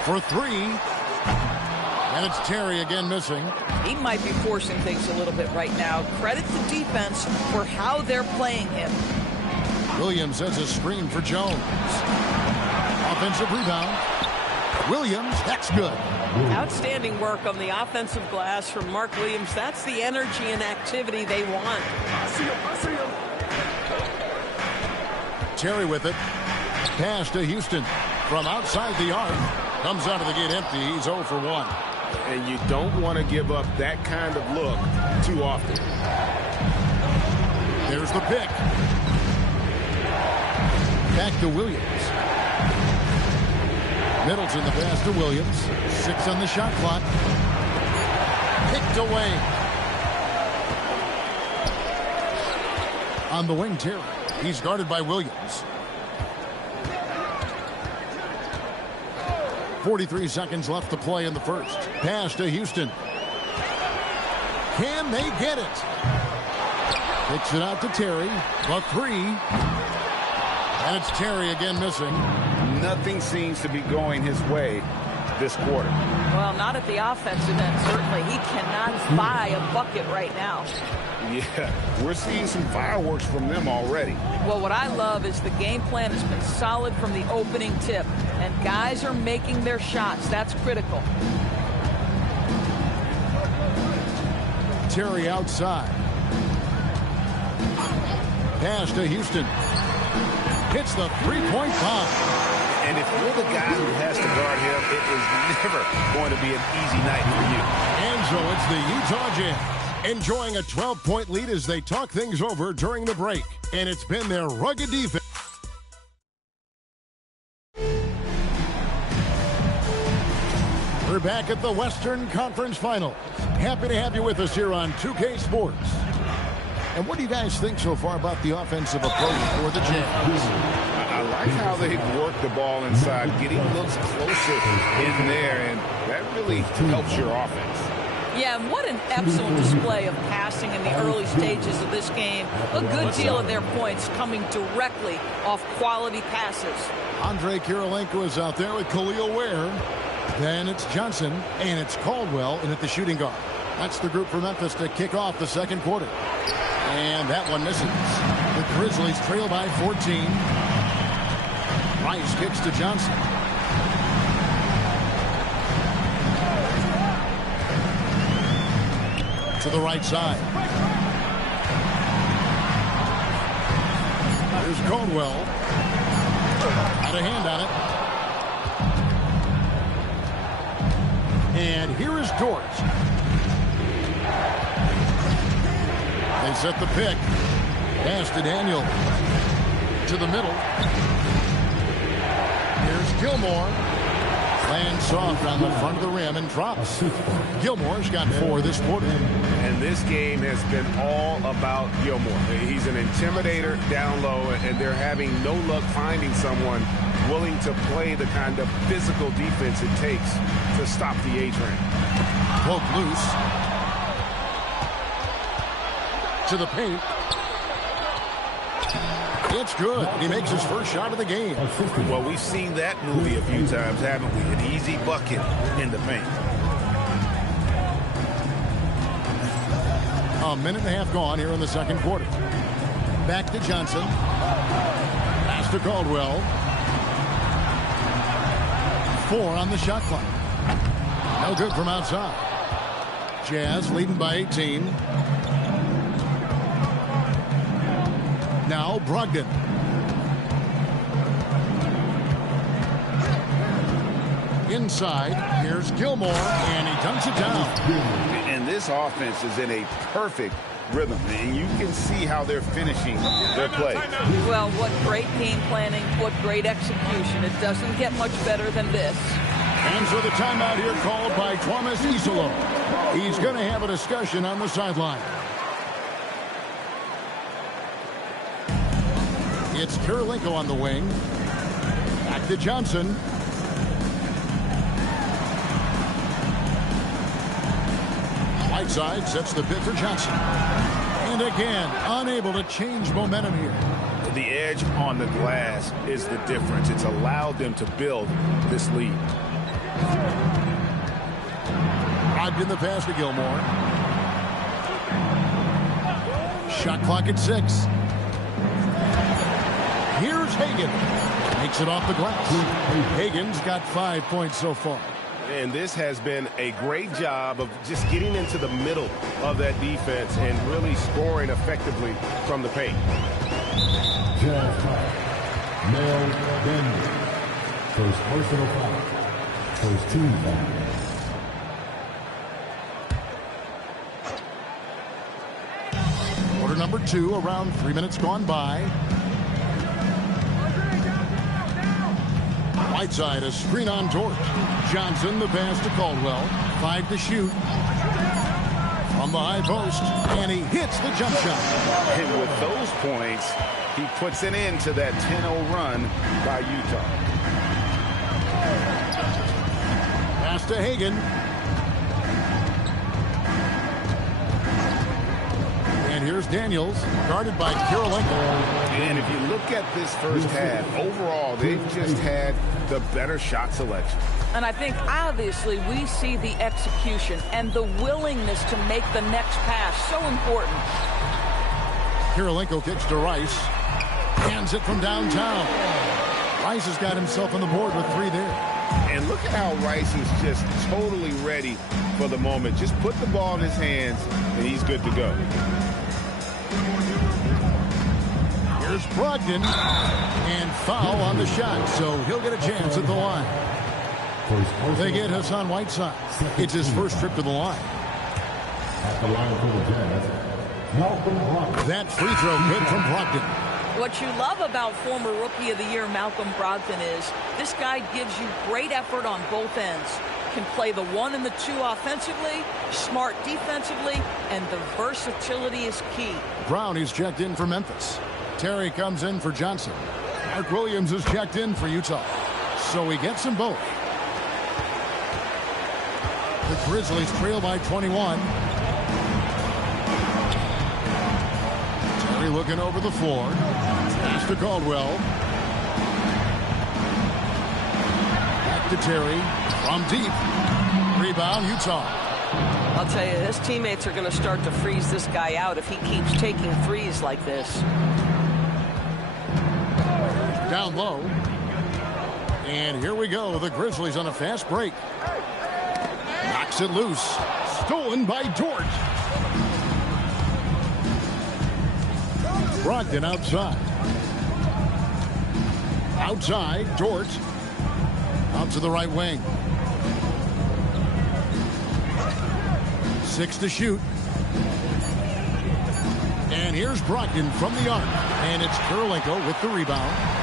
For 3. And it's Terry again missing. He might be forcing things a little bit right now. Credit the defense for how they're playing him. Williams has a screen for Jones. Offensive rebound. Williams, that's good. Outstanding work on the offensive glass from Mark Williams. That's the energy and activity they want. Terry with it. Pass to Houston. From outside the arc. Comes out of the gate empty. He's 0 for 1. And you don't want to give up that kind of look too often. There's the pick. Back to Williams. Middleton the pass to Williams. 6 on the shot clock. Picked away. On the wing, Terry. He's guarded by Williams. 43 seconds left to play in the first. Pass to Houston. Can they get it? Kicks it out to Terry. A 3. And it's Terry again missing. Nothing seems to be going his way this quarter. Well, not at the offensive end, certainly. He cannot buy a bucket right now. Yeah, we're seeing some fireworks from them already. Well, what I love is the game plan has been solid from the opening tip, and guys are making their shots. That's critical. Terry outside. Pass to Houston. Hits the three-point bomb. And if you're the guy who has to guard him, it is never going to be an easy night for you. And so it's the Utah Jazz enjoying a 12-point lead as they talk things over during the break. And it's been their rugged defense. We're back at the Western Conference Finals. Happy to have you with us here on 2K Sports. And what do you guys think so far about the offensive approach for the Jazz? I like how they've worked the ball inside, getting looks closer in there, and that really helps your offense. Yeah, and what an excellent display of passing in the early stages of this game. A good deal of their points coming directly off quality passes. Andre Kirilenko is out there with Khalil Ware. Then it's Johnson, and it's Caldwell in at the shooting guard. That's the group for Memphis to kick off the second quarter. And that one misses. The Grizzlies trail by 14. Rice kicks to Johnson. To the right side. Here's Caldwell. Had a hand on it. And here is Dort. They set the pick. Pass to Daniel. To the middle. Here's Gilmore. Lands soft on the front of the rim and drops. Gilmore's got 4 this quarter. And this game has been all about Gilmore. He's an intimidator down low, and they're having no luck finding someone willing to play the kind of physical defense it takes to stop the A-train. Poke loose. To the paint. It's good. He makes his first shot of the game. Well, we've seen that movie a few times, haven't we? An easy bucket in the paint. A minute and a half gone here in the second quarter. Back to Johnson. Pass to Caldwell. 4 on the shot clock. No good from outside. Jazz leading by 18. Now Brogdon. Inside, here's Gilmore, and he dunks it down. And this offense is in a perfect rhythm, and you can see how they're finishing their play. Well, what great game planning, what great execution. It doesn't get much better than this. And so the timeout here called by Thomas Isolo. He's going to have a discussion on the sideline. It's Kirilenko on the wing. Back to Johnson. Whiteside sets the pick for Johnson. And again, unable to change momentum here. The edge on the glass is the difference. It's allowed them to build this lead. Brogdon the pass to Gilmore. Shot clock at 6. Here's Hagan. Makes it off the glass. Hagan's got 5 points so far. And this has been a great job of just getting into the middle of that defense and really scoring effectively from the paint. Jazz foul. Mel Daniel. First personal foul. First team foul. Quarter number 2, around 3 minutes gone by. Whiteside, a screen on Dort. Johnson, the pass to Caldwell. 5 to shoot. On the high post, and he hits the jump shot. And with those points, he puts an end to that 10-0 run by Utah. Pass to Hagan. And here's Daniels, guarded by Kirilenko. And if you look at this first half, overall, they've just had the better shot selection. And I think, obviously, we see the execution and the willingness to make the next pass so important. Kirilenko kicks to Rice. Hands it from downtown. Rice has got himself on the board with 3 there. And look at how Rice is just totally ready for the moment. Just put the ball in his hands, and he's good to go. Here's Brogdon. And foul on the shot, so he'll get a chance at the line. They get Hassan Whiteside. It's his first trip to the line. At the line for the Jazz, Malcolm Brogdon. That free throw good from Brogdon. What you love about former Rookie of the Year Malcolm Brogdon is this guy gives you great effort on both ends. Can play the 1 and the 2 offensively, smart defensively, and the versatility is key. Brown is checked in for Memphis. Terry comes in for Johnson. Mark Williams is checked in for Utah. So he gets them both. The Grizzlies trail by 21. Terry looking over the floor. Pass to Caldwell. Back to Terry. From deep. Rebound, Utah. I'll tell you, his teammates are going to start to freeze this guy out if he keeps taking threes like this. Down low. And here we go. The Grizzlies on a fast break. Knocks it loose. Stolen by Dort. Brogdon outside. Outside, Dort. Out to the right wing. 6 to shoot. And here's Brogdon from the arc. And it's Kurylenko with the rebound.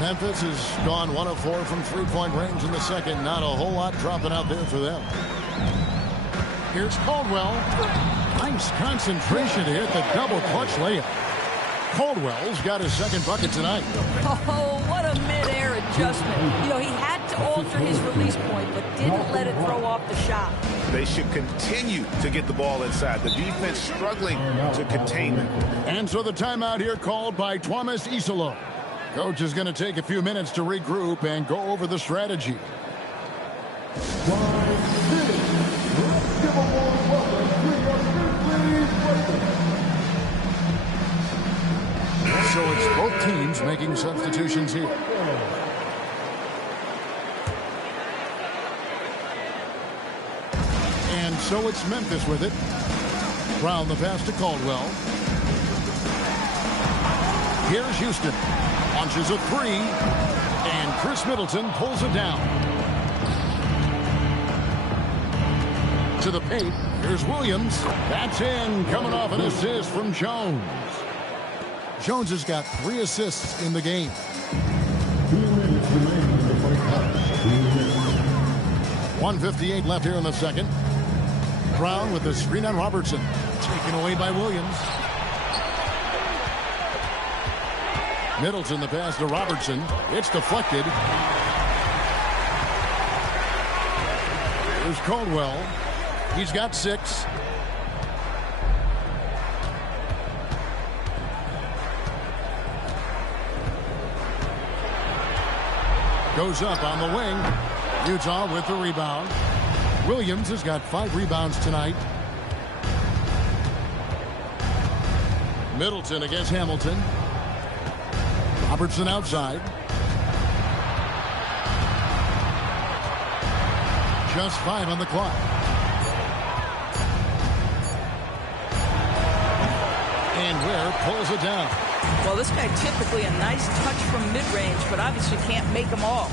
Memphis has gone 1 of 4 from three-point range in the second. Not a whole lot dropping out there for them. Here's Caldwell. Nice concentration to hit the double clutch layup. Caldwell's got his second bucket tonight. Oh, what a mid-air adjustment. You know, he had to alter his release point, but didn't let it throw off the shot. They should continue to get the ball inside. The defense struggling to contain them. And so the timeout here called by Thomas Isolo. Coach is going to take a few minutes to regroup and go over the strategy. So it's both teams making substitutions here. And so it's Memphis with it. Brown the pass to Caldwell. Here's Houston. Launches a 3. And Chris Middleton pulls it down. To the paint. Here's Williams. That's in. Coming off an assist from Jones. Jones has got 3 assists in the game. 1:58 left here in the second. Brown with the screen on Robertson. Taken away by Williams. Middleton the pass to Robertson. It's deflected. Here's Caldwell. He's got 6. Goes up on the wing. Utah with the rebound. Williams has got 5 rebounds tonight. Middleton against Hamilton. Robertson outside. Just 5 on the clock. And Ware pulls it down. Well, this guy typically a nice touch from mid-range, but obviously can't make them all.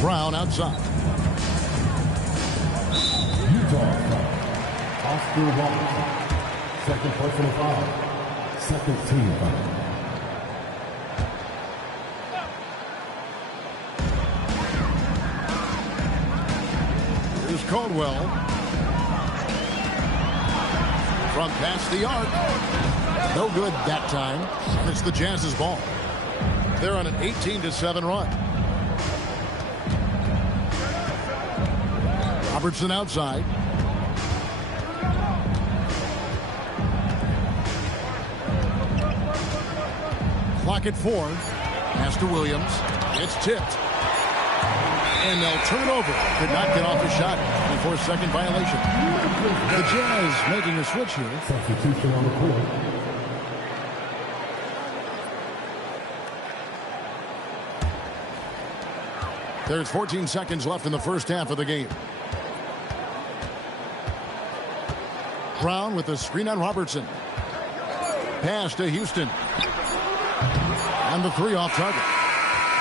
Brown outside. Utah, Oscar Robertson. Second personal foul. Second team foul. Here's Caldwell. From past the arc. No good that time. And it's the Jazz's ball. They're on an 18-7 run. Robertson outside. Clock at 4. Pass to Williams. It's tipped. And they'll turn it over. Could not get off the shot. 24-second violation. The Jazz making a switch here. Substitution on the court. There's 14 seconds left in the first half of the game. Brown with the screen on Robertson. Pass to Houston. And the 3 off target.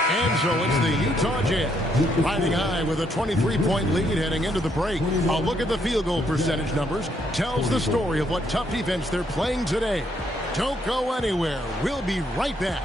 And so it's the Utah Jazz riding high with a 23-point lead heading into the break. A look at the field goal percentage numbers tells the story of what tough defense they're playing today. Don't go anywhere. We'll be right back.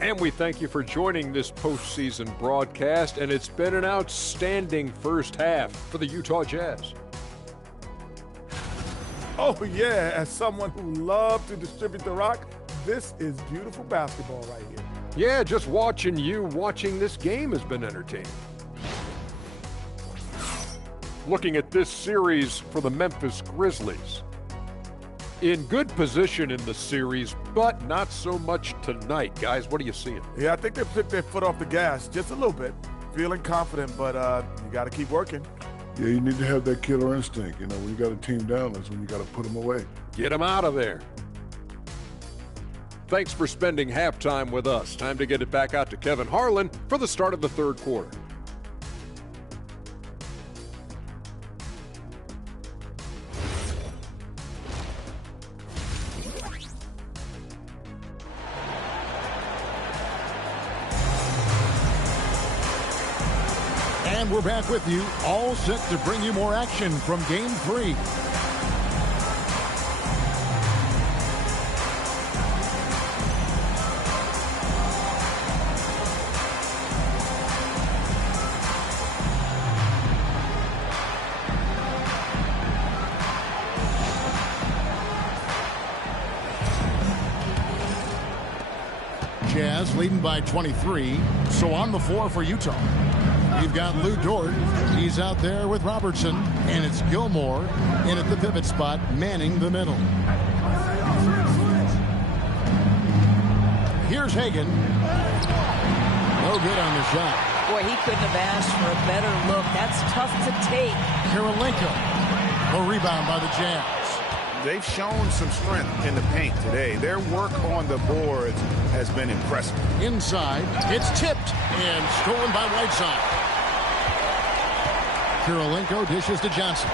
And we thank you for joining this postseason broadcast, and it's been an outstanding first half for the Utah Jazz. Oh, yeah, as someone who loves to distribute the rock, this is beautiful basketball right here. Yeah, just watching this game has been entertaining. Looking at this series for the Memphis Grizzlies. In good position in the series, but not so much tonight. Guys, what are you seeing? Yeah, I think they took their foot off the gas just a little bit. Feeling confident, but you got to keep working. Yeah, you need to have that killer instinct. You know, when you got a team down, that's when you got to put them away. Get them out of there. Thanks for spending halftime with us. Time to get it back out to Kevin Harlan for the start of the third quarter. And we're back with you, all set to bring you more action from Game 3. Jazz leading by 23, so on the floor for Utah. We've got Lou Dort. He's out there with Robertson. And it's Gilmore in at the pivot spot, manning the middle. Here's Hagan. No good on the shot. Boy, he couldn't have asked for a better look. That's tough to take. Karolinko. A rebound by the Jazz. They've shown some strength in the paint today. Their work on the boards has been impressive. Inside, it's tipped and stolen by Whiteside. Karolinko dishes to Johnson.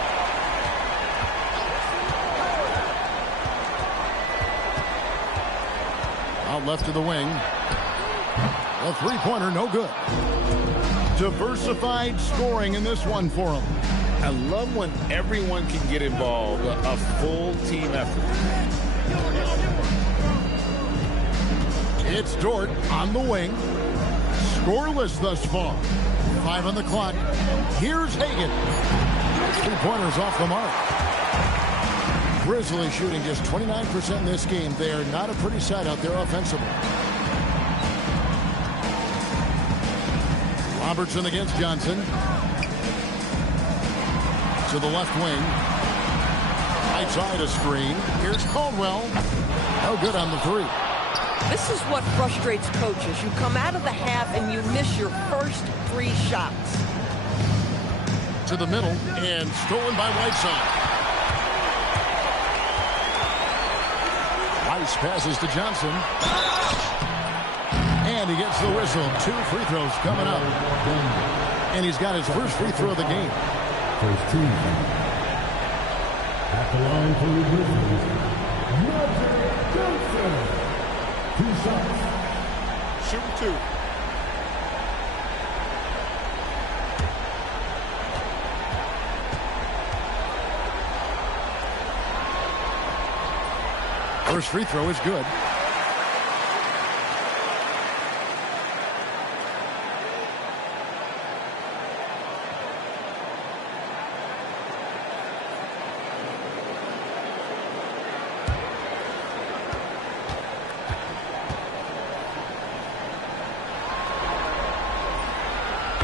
Out left to the wing. A three-pointer, no good. Diversified scoring in this one for him. I love when everyone can get involved, a full team effort. It's Dort on the wing. Scoreless thus far. 5 on the clock. Here's Hagan. 3-pointers off the mark. Grizzlies shooting just 29% in this game. They are not a pretty sight out there offensively. Robertson against Johnson. To the left wing. Right side a screen. Here's Caldwell. No good on the 3. This is what frustrates coaches. You come out of the half and you miss your first 3 shots. To the middle and stolen by Whiteside. Rice passes to Johnson. And he gets the whistle. 2 free throws coming up. And he's got his first free throw of the game. First team. At the line for the Grizzlies, Magic Johnson. 2 shots. Shoot 2. First free throw is good.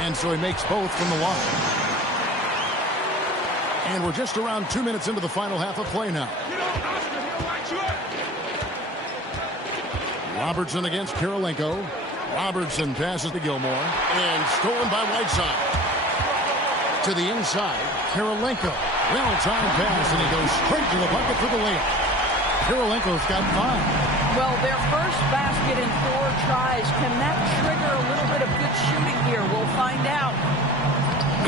And so he makes both from the line. And we're just around 2 minutes into the final half of play now. Robertson against Karolinko. Robertson passes to Gilmore. And stolen by Whiteside. To the inside. Karolinko. Well-timed pass, and he goes straight to the bucket for the layup. Kirilenko's got 5. Well, their first basket in 4 tries. Can that trigger a little bit of good shooting here? We'll find out.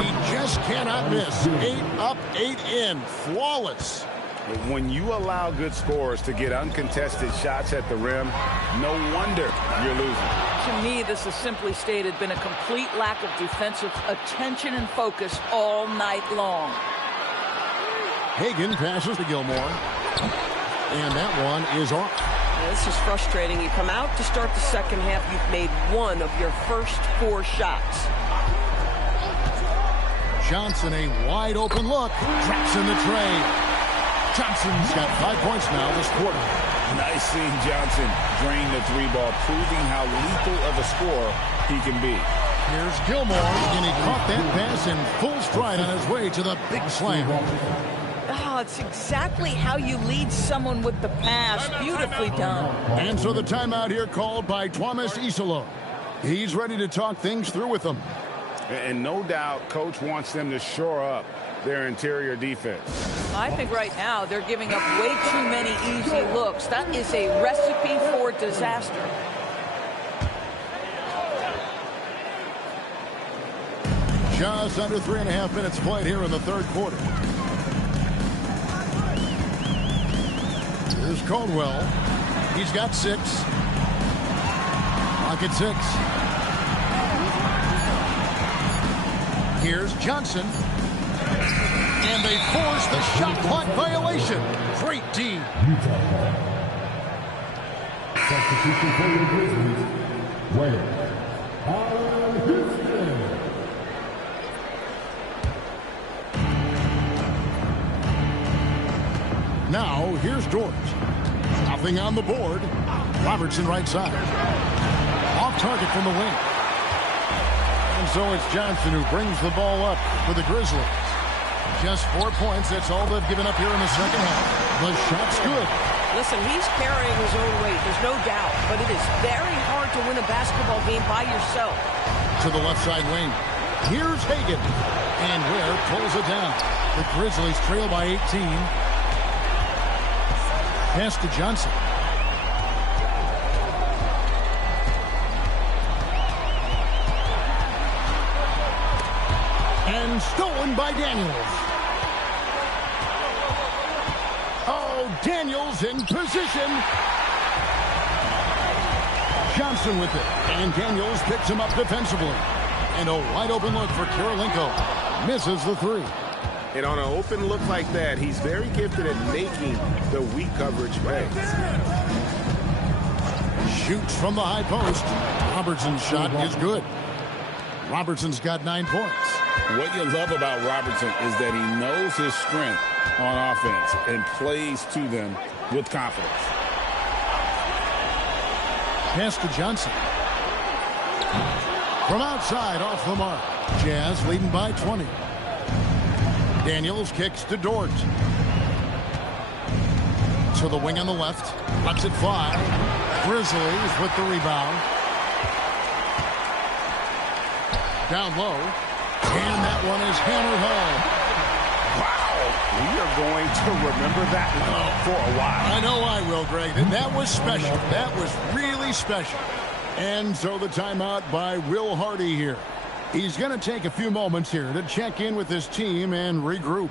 He just cannot miss. 8 up, 8 in. Flawless. When you allow good scorers to get uncontested shots at the rim, no wonder you're losing. To me, this is simply stated been a complete lack of defensive attention and focus all night long. Hagan passes to Gilmore. And that one is off. Yeah, this is frustrating. You come out to start the second half, you've made 1 of your first 4 shots. Johnson, a wide open look. Traps in the tray. Johnson's got 5 points now this quarter. Nice seeing Johnson drain the 3 ball, proving how lethal of a scorer he can be. Here's Gilmore, and he caught that pass in full stride on his way to the big slam. Oh, it's exactly how you lead someone with the pass. Beautifully done. And so the timeout here called by Thomas Isolo. He's ready to talk things through with them. And no doubt, Coach wants them to shore up their interior defense. I think right now they're giving up way too many easy looks. That is a recipe for disaster. Just under 3.5 minutes played here in the third quarter. Here's Caldwell. He's got 6. Pocket 6. Here's Johnson. And they force the shot clock violation. Great D. Substitution for the Grizzlies. Wade. Now, here's Dort. Nothing on the board. Robertson right side. Off target from the wing. And so it's Johnson who brings the ball up for the Grizzlies. Just 4 points. That's all they've given up here in the second half. The shot's good. Listen, he's carrying his own weight. There's no doubt. But it is very hard to win a basketball game by yourself. To the left side wing. Here's Hagan. And Ware pulls it down. The Grizzlies trail by 18. Pass to Johnson. And stolen by Daniels. Oh, Daniels in position. Johnson with it. And Daniels picks him up defensively. And a wide open look for Kirilenko. Misses the 3. And on an open look like that, he's very gifted at making the weak coverage pay. Shoots from the high post. Robertson's shot is good. Robertson's got 9 points. What you love about Robertson is that he knows his strength on offense and plays to them with confidence. Pass to Johnson. From outside, off the mark. Jazz leading by 20. Daniels kicks to Dort. To the wing on the left. Lets it fly. Grizzlies with the rebound. Down low. And that one is hammered home. Wow. We are going to remember that for a while. I know I will, Greg. And that was special. That was really special. And so the timeout by Will Hardy here. He's going to take a few moments here to check in with his team and regroup.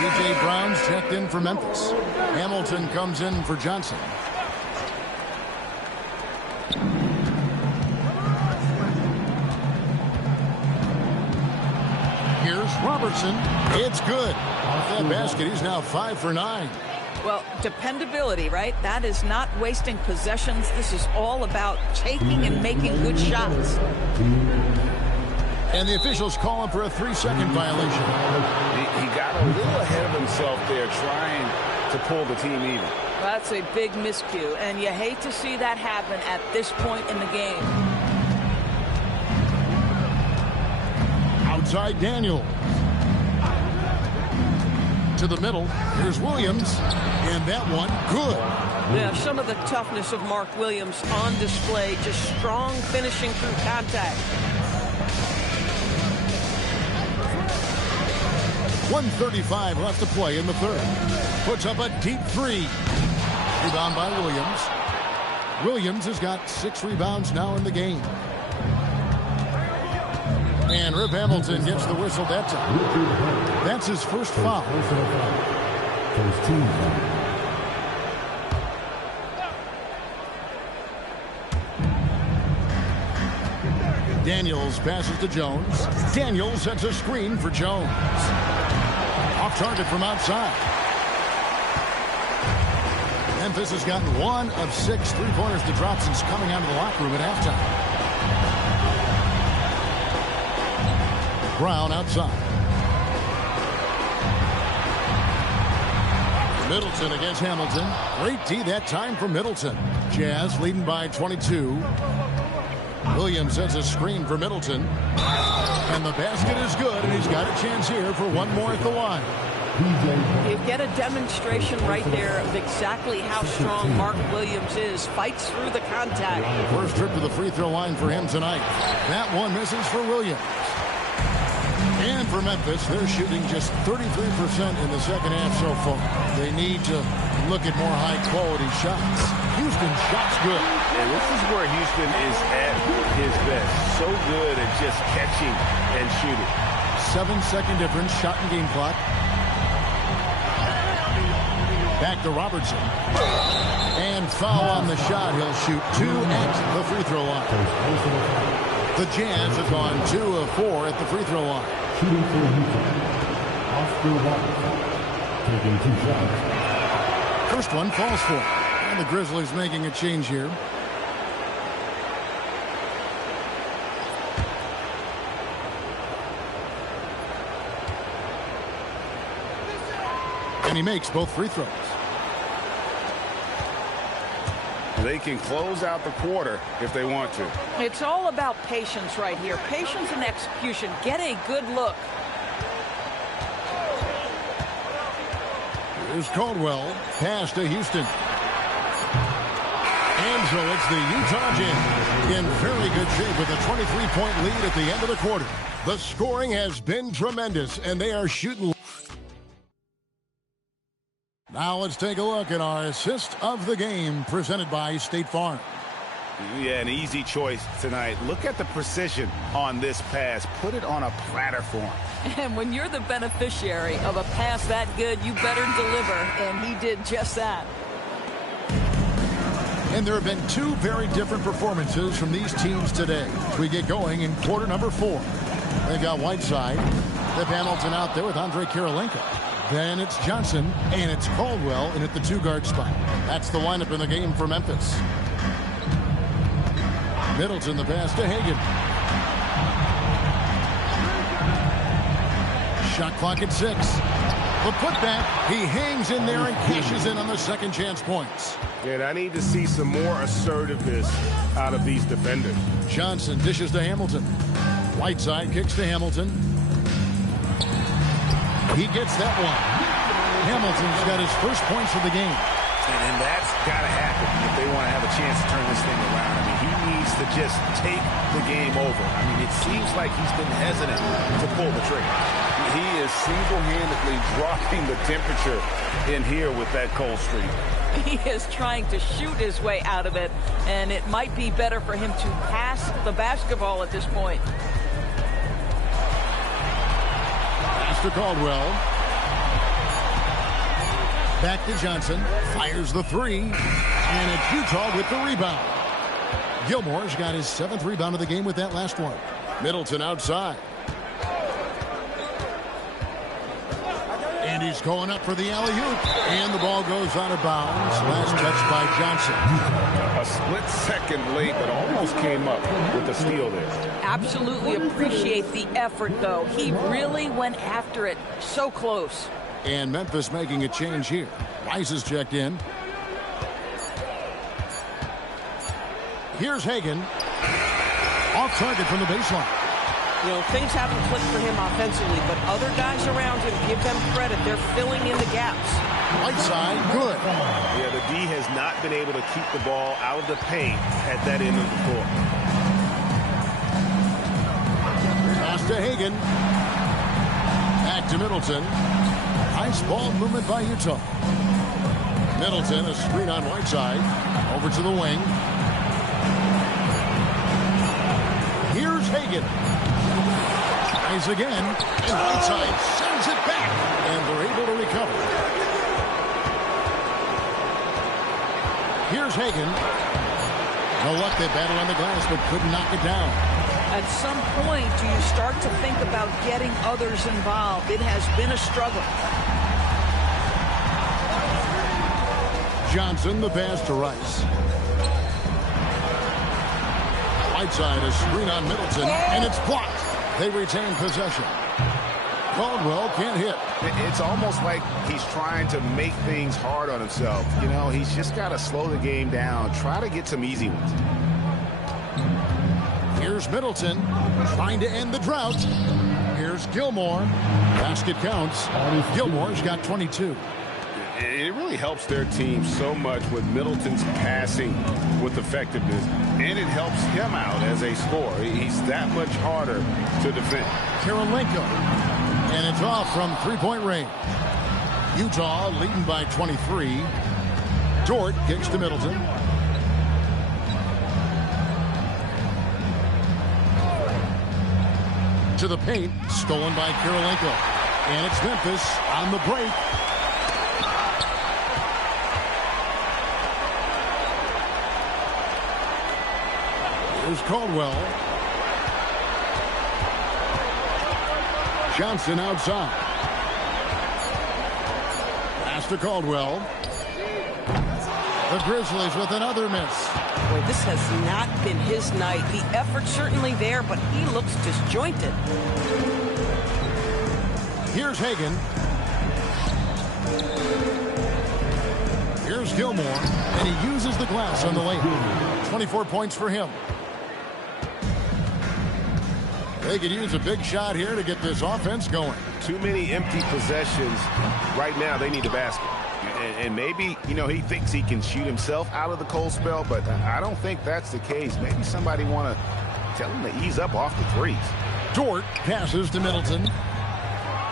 A.J. Brown's checked in for Memphis. Hamilton comes in for Johnson. Here's Robertson. It's good. Off that basket, he's now 5 for 9. Well, dependability, right? That is not wasting possessions. This is all about taking and making good shots. And the officials call him for a 3-second violation. He got a little ahead of himself there trying to pull the team even. That's a big miscue, and you hate to see that happen at this point in the game. Outside Daniel. to the middle. Here's Williams, and that one good. Yeah, some of the toughness of Mark Williams on display, just strong finishing through contact. 1:35 left to play in the third. Puts up a deep three. Rebound by Williams. Williams has got 6 rebounds now in the game. And Rip Hamilton gets the whistle that time. That's his first foul. Daniels passes to Jones. Daniels sets a screen for Jones. Off target from outside. Memphis has gotten 1 of 6 3-pointers to drop since coming out of the locker room at halftime. Brown outside. Middleton against Hamilton. Great D that time for Middleton. Jazz leading by 22. Williams sets a screen for Middleton. And the basket is good, and he's got a chance here for one more at the line. You get a demonstration right there of exactly how strong Mark Williams is. Fights through the contact. First trip to the free throw line for him tonight. That one misses for Williams. And for Memphis, they're shooting just 33% in the second half so far. They need to look at more high-quality shots. Houston's shot's good. And this is where Houston is at his best. So good at just catching and shooting. 7-second difference, shot and game clock. Back to Robertson. And foul on the shot. He'll shoot 2 at the free throw line. The Jazz have gone 2 of 4 at the free throw line. Shooting for Houston. Oscar Robertson taking 2 shots. First one falls for him. And the Grizzlies making a change here. And he makes both free throws. They can close out the quarter if they want to. It's all about patience right here. Patience and execution. Get a good look. Here's Caldwell. Pass to Houston. And so it's the Utah Jazz in very good shape with a 23-point lead at the end of the quarter. The scoring has been tremendous, and they are shooting. Now let's take a look at our assist of the game presented by State Farm. Yeah, an easy choice tonight. Look at the precision on this pass. Put it on a platter for him. And when you're the beneficiary of a pass that good, you better deliver. And he did just that. And there have been 2 very different performances from these teams today. As we get going in quarter number 4. They've got Whiteside, Rip Hamilton out there with Andre Kirilenko. Then it's Johnson, and it's Caldwell in at the 2-guard spot. That's the lineup in the game for Memphis. Middleton the pass to Hagan. Shot clock at 6. The putback, he hangs in there and cashes in on the second chance points. And I need to see some more assertiveness out of these defenders. Johnson dishes to Hamilton. Whiteside kicks to Hamilton. He gets that one. Hamilton's got his first points of the game. And that's got to happen if they want to have a chance to turn this thing around. I mean, he needs to just take the game over. I mean, it seems like he's been hesitant to pull the trigger. He is single-handedly dropping the temperature in here with that cold streak. He is trying to shoot his way out of it, and it might be better for him to pass the basketball at this point. Pass to Caldwell. Back to Johnson. Fires the 3. And it's Utah with the rebound. Gilmore's got his 7th rebound of the game with that last one. Middleton outside. And he's going up for the alley-oop. And the ball goes out of bounds. Last touch by Johnson. A split second late, but almost came up with the steal there. Absolutely appreciate the effort, though. He really went after it. So close. And Memphis making a change here. Rice is checked in. Here's Hagan. Off target from the baseline. You know, things haven't clicked for him offensively, but other guys around him, give them credit. They're filling in the gaps. Right side, good. Yeah, the D has not been able to keep the ball out of the paint at that end of the floor. Pass to Hagan. Back to Middleton. Nice ball movement by Utah. Middleton, a screen on Whiteside. Over to the wing. Here's Hagan. Tries again. And Whiteside sends it back. And they're able to recover. Here's Hagan. No luck. They battled on the glass, but couldn't knock it down. At some point, do you start to think about getting others involved? It has been a struggle. Johnson, the pass to Rice. Whiteside, a screen on Middleton, and it's blocked. They retain possession. Caldwell can't hit. It's almost like he's trying to make things hard on himself. You know, he's just got to slow the game down, try to get some easy ones. Here's Middleton trying to end the drought. Here's Gilmore. Basket counts. Gilmore's got 22. It really helps their team so much with Middleton's passing with effectiveness, and it helps him out as a scorer. He's that much harder to defend. Karolinko, and it's off from three-point range. Utah leading by 23. Dort kicks to Middleton. To the paint, stolen by Karolinko. And it's Memphis on the break. Here's Caldwell. Johnson outside. Pass to Caldwell. The Grizzlies with another miss. Boy, this has not been his night. The effort's certainly there, but he looks disjointed. Here's Hagan. Here's Gilmore, and he uses the glass on the layup. 24 points for him. They could use a big shot here to get this offense going. Too many empty possessions. Right now, they need a basket. And maybe, you know, he thinks he can shoot himself out of the cold spell, but I don't think that's the case. Maybe somebody want to tell him to ease up off the threes. Dort passes to Middleton.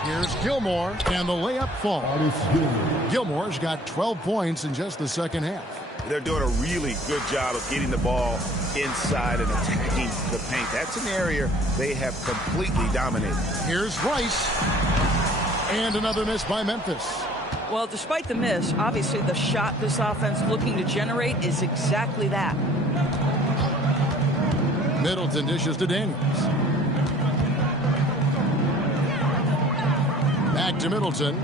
Here's Gilmore, and the layup falls. Gilmore's got 12 points in just the second half. They're doing a really good job of getting the ball inside and attacking the paint. That's an area they have completely dominated. Here's Rice. And another miss by Memphis. Well, despite the miss, obviously the shot this offense looking to generate is exactly that. Middleton dishes to Daniels. Back to Middleton.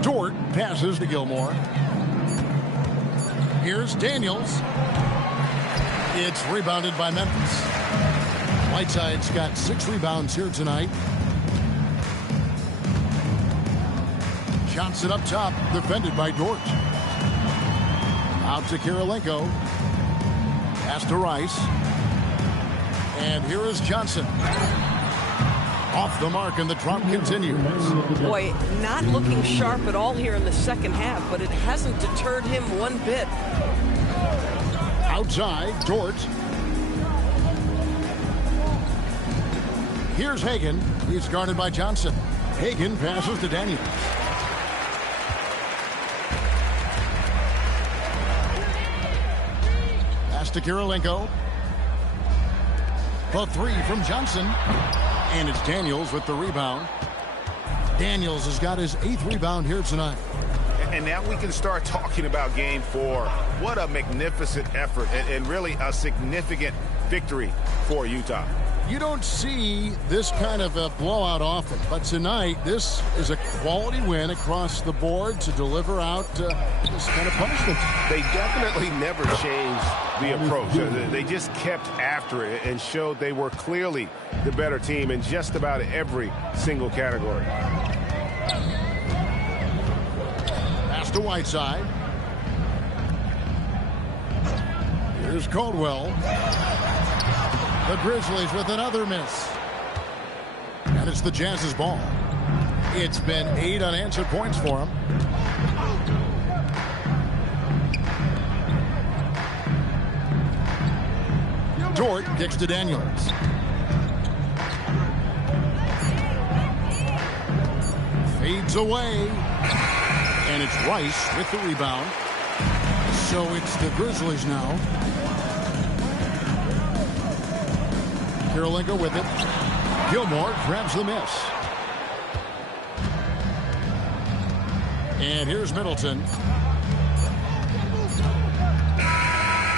Dort passes to Gilmore. Here's Daniels. It's rebounded by Memphis. Whiteside's got 6 rebounds here tonight. Johnson up top, defended by Dort. Out to Karolinko. Pass to Rice. And here is Johnson. Off the mark, and the drought continues. Boy, not looking sharp at all here in the second half, but it hasn't deterred him one bit. Outside, Dort. Here's Hagan. He's guarded by Johnson. Hagan passes to Daniels. Pass to Karolinko. The three from Johnson. And it's Daniels with the rebound. Daniels has got his 8th rebound here tonight. And now we can start talking about game 4. What a magnificent effort and really a significant victory for Utah. You don't see this kind of a blowout often, but tonight this is a quality win across the board to deliver out this kind of punishment. They definitely never changed the approach. They just kept after it and showed they were clearly the better team in just about every single category. Pass to Whiteside. Here's Caldwell. The Grizzlies with another miss. And it's the Jazz's ball. It's been 8 unanswered points for him. Dort kicks to Daniels. Fades away. And it's Rice with the rebound. So it's the Grizzlies now. Karolinko with it. Gilmore grabs the miss. And here's Middleton.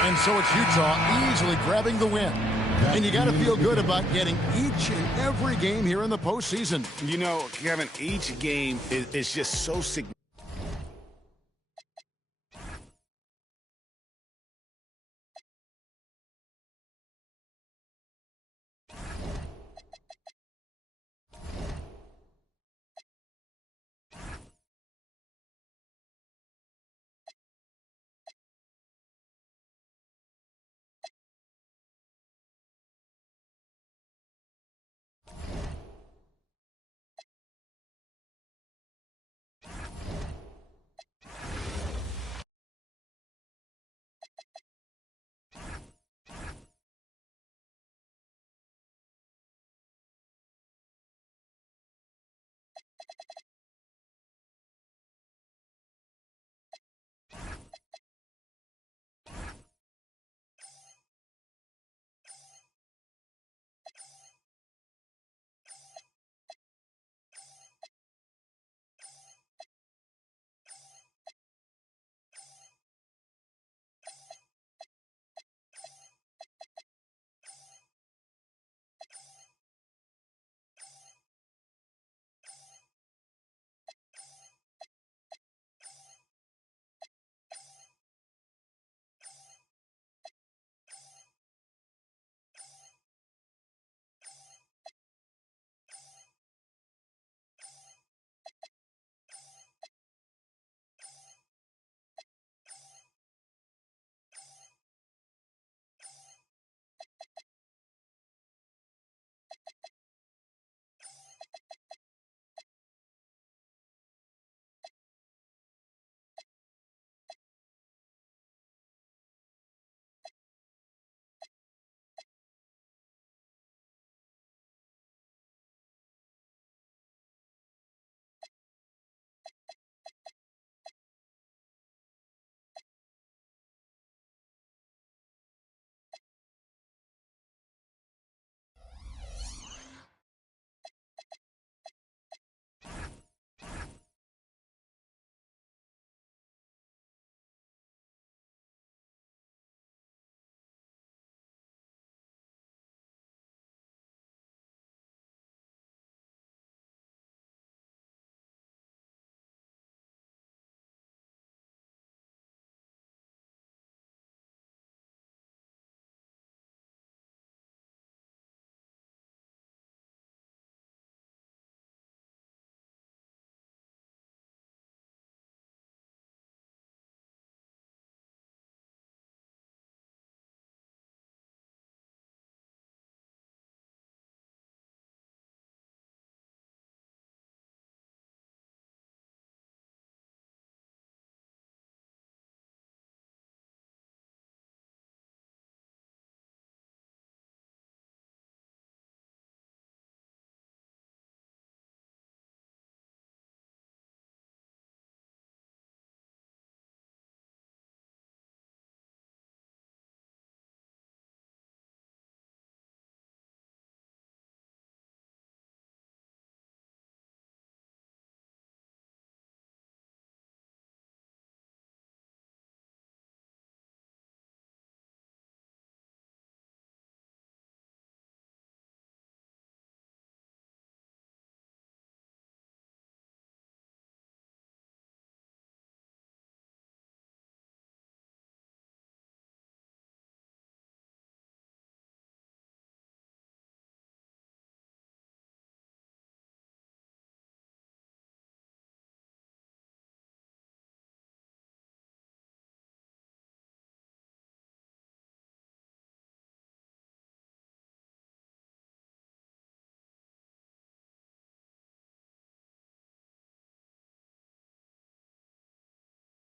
And so it's Utah easily grabbing the win. And you got to feel good about getting each and every game here in the postseason. You know, Kevin, each game is just so significant.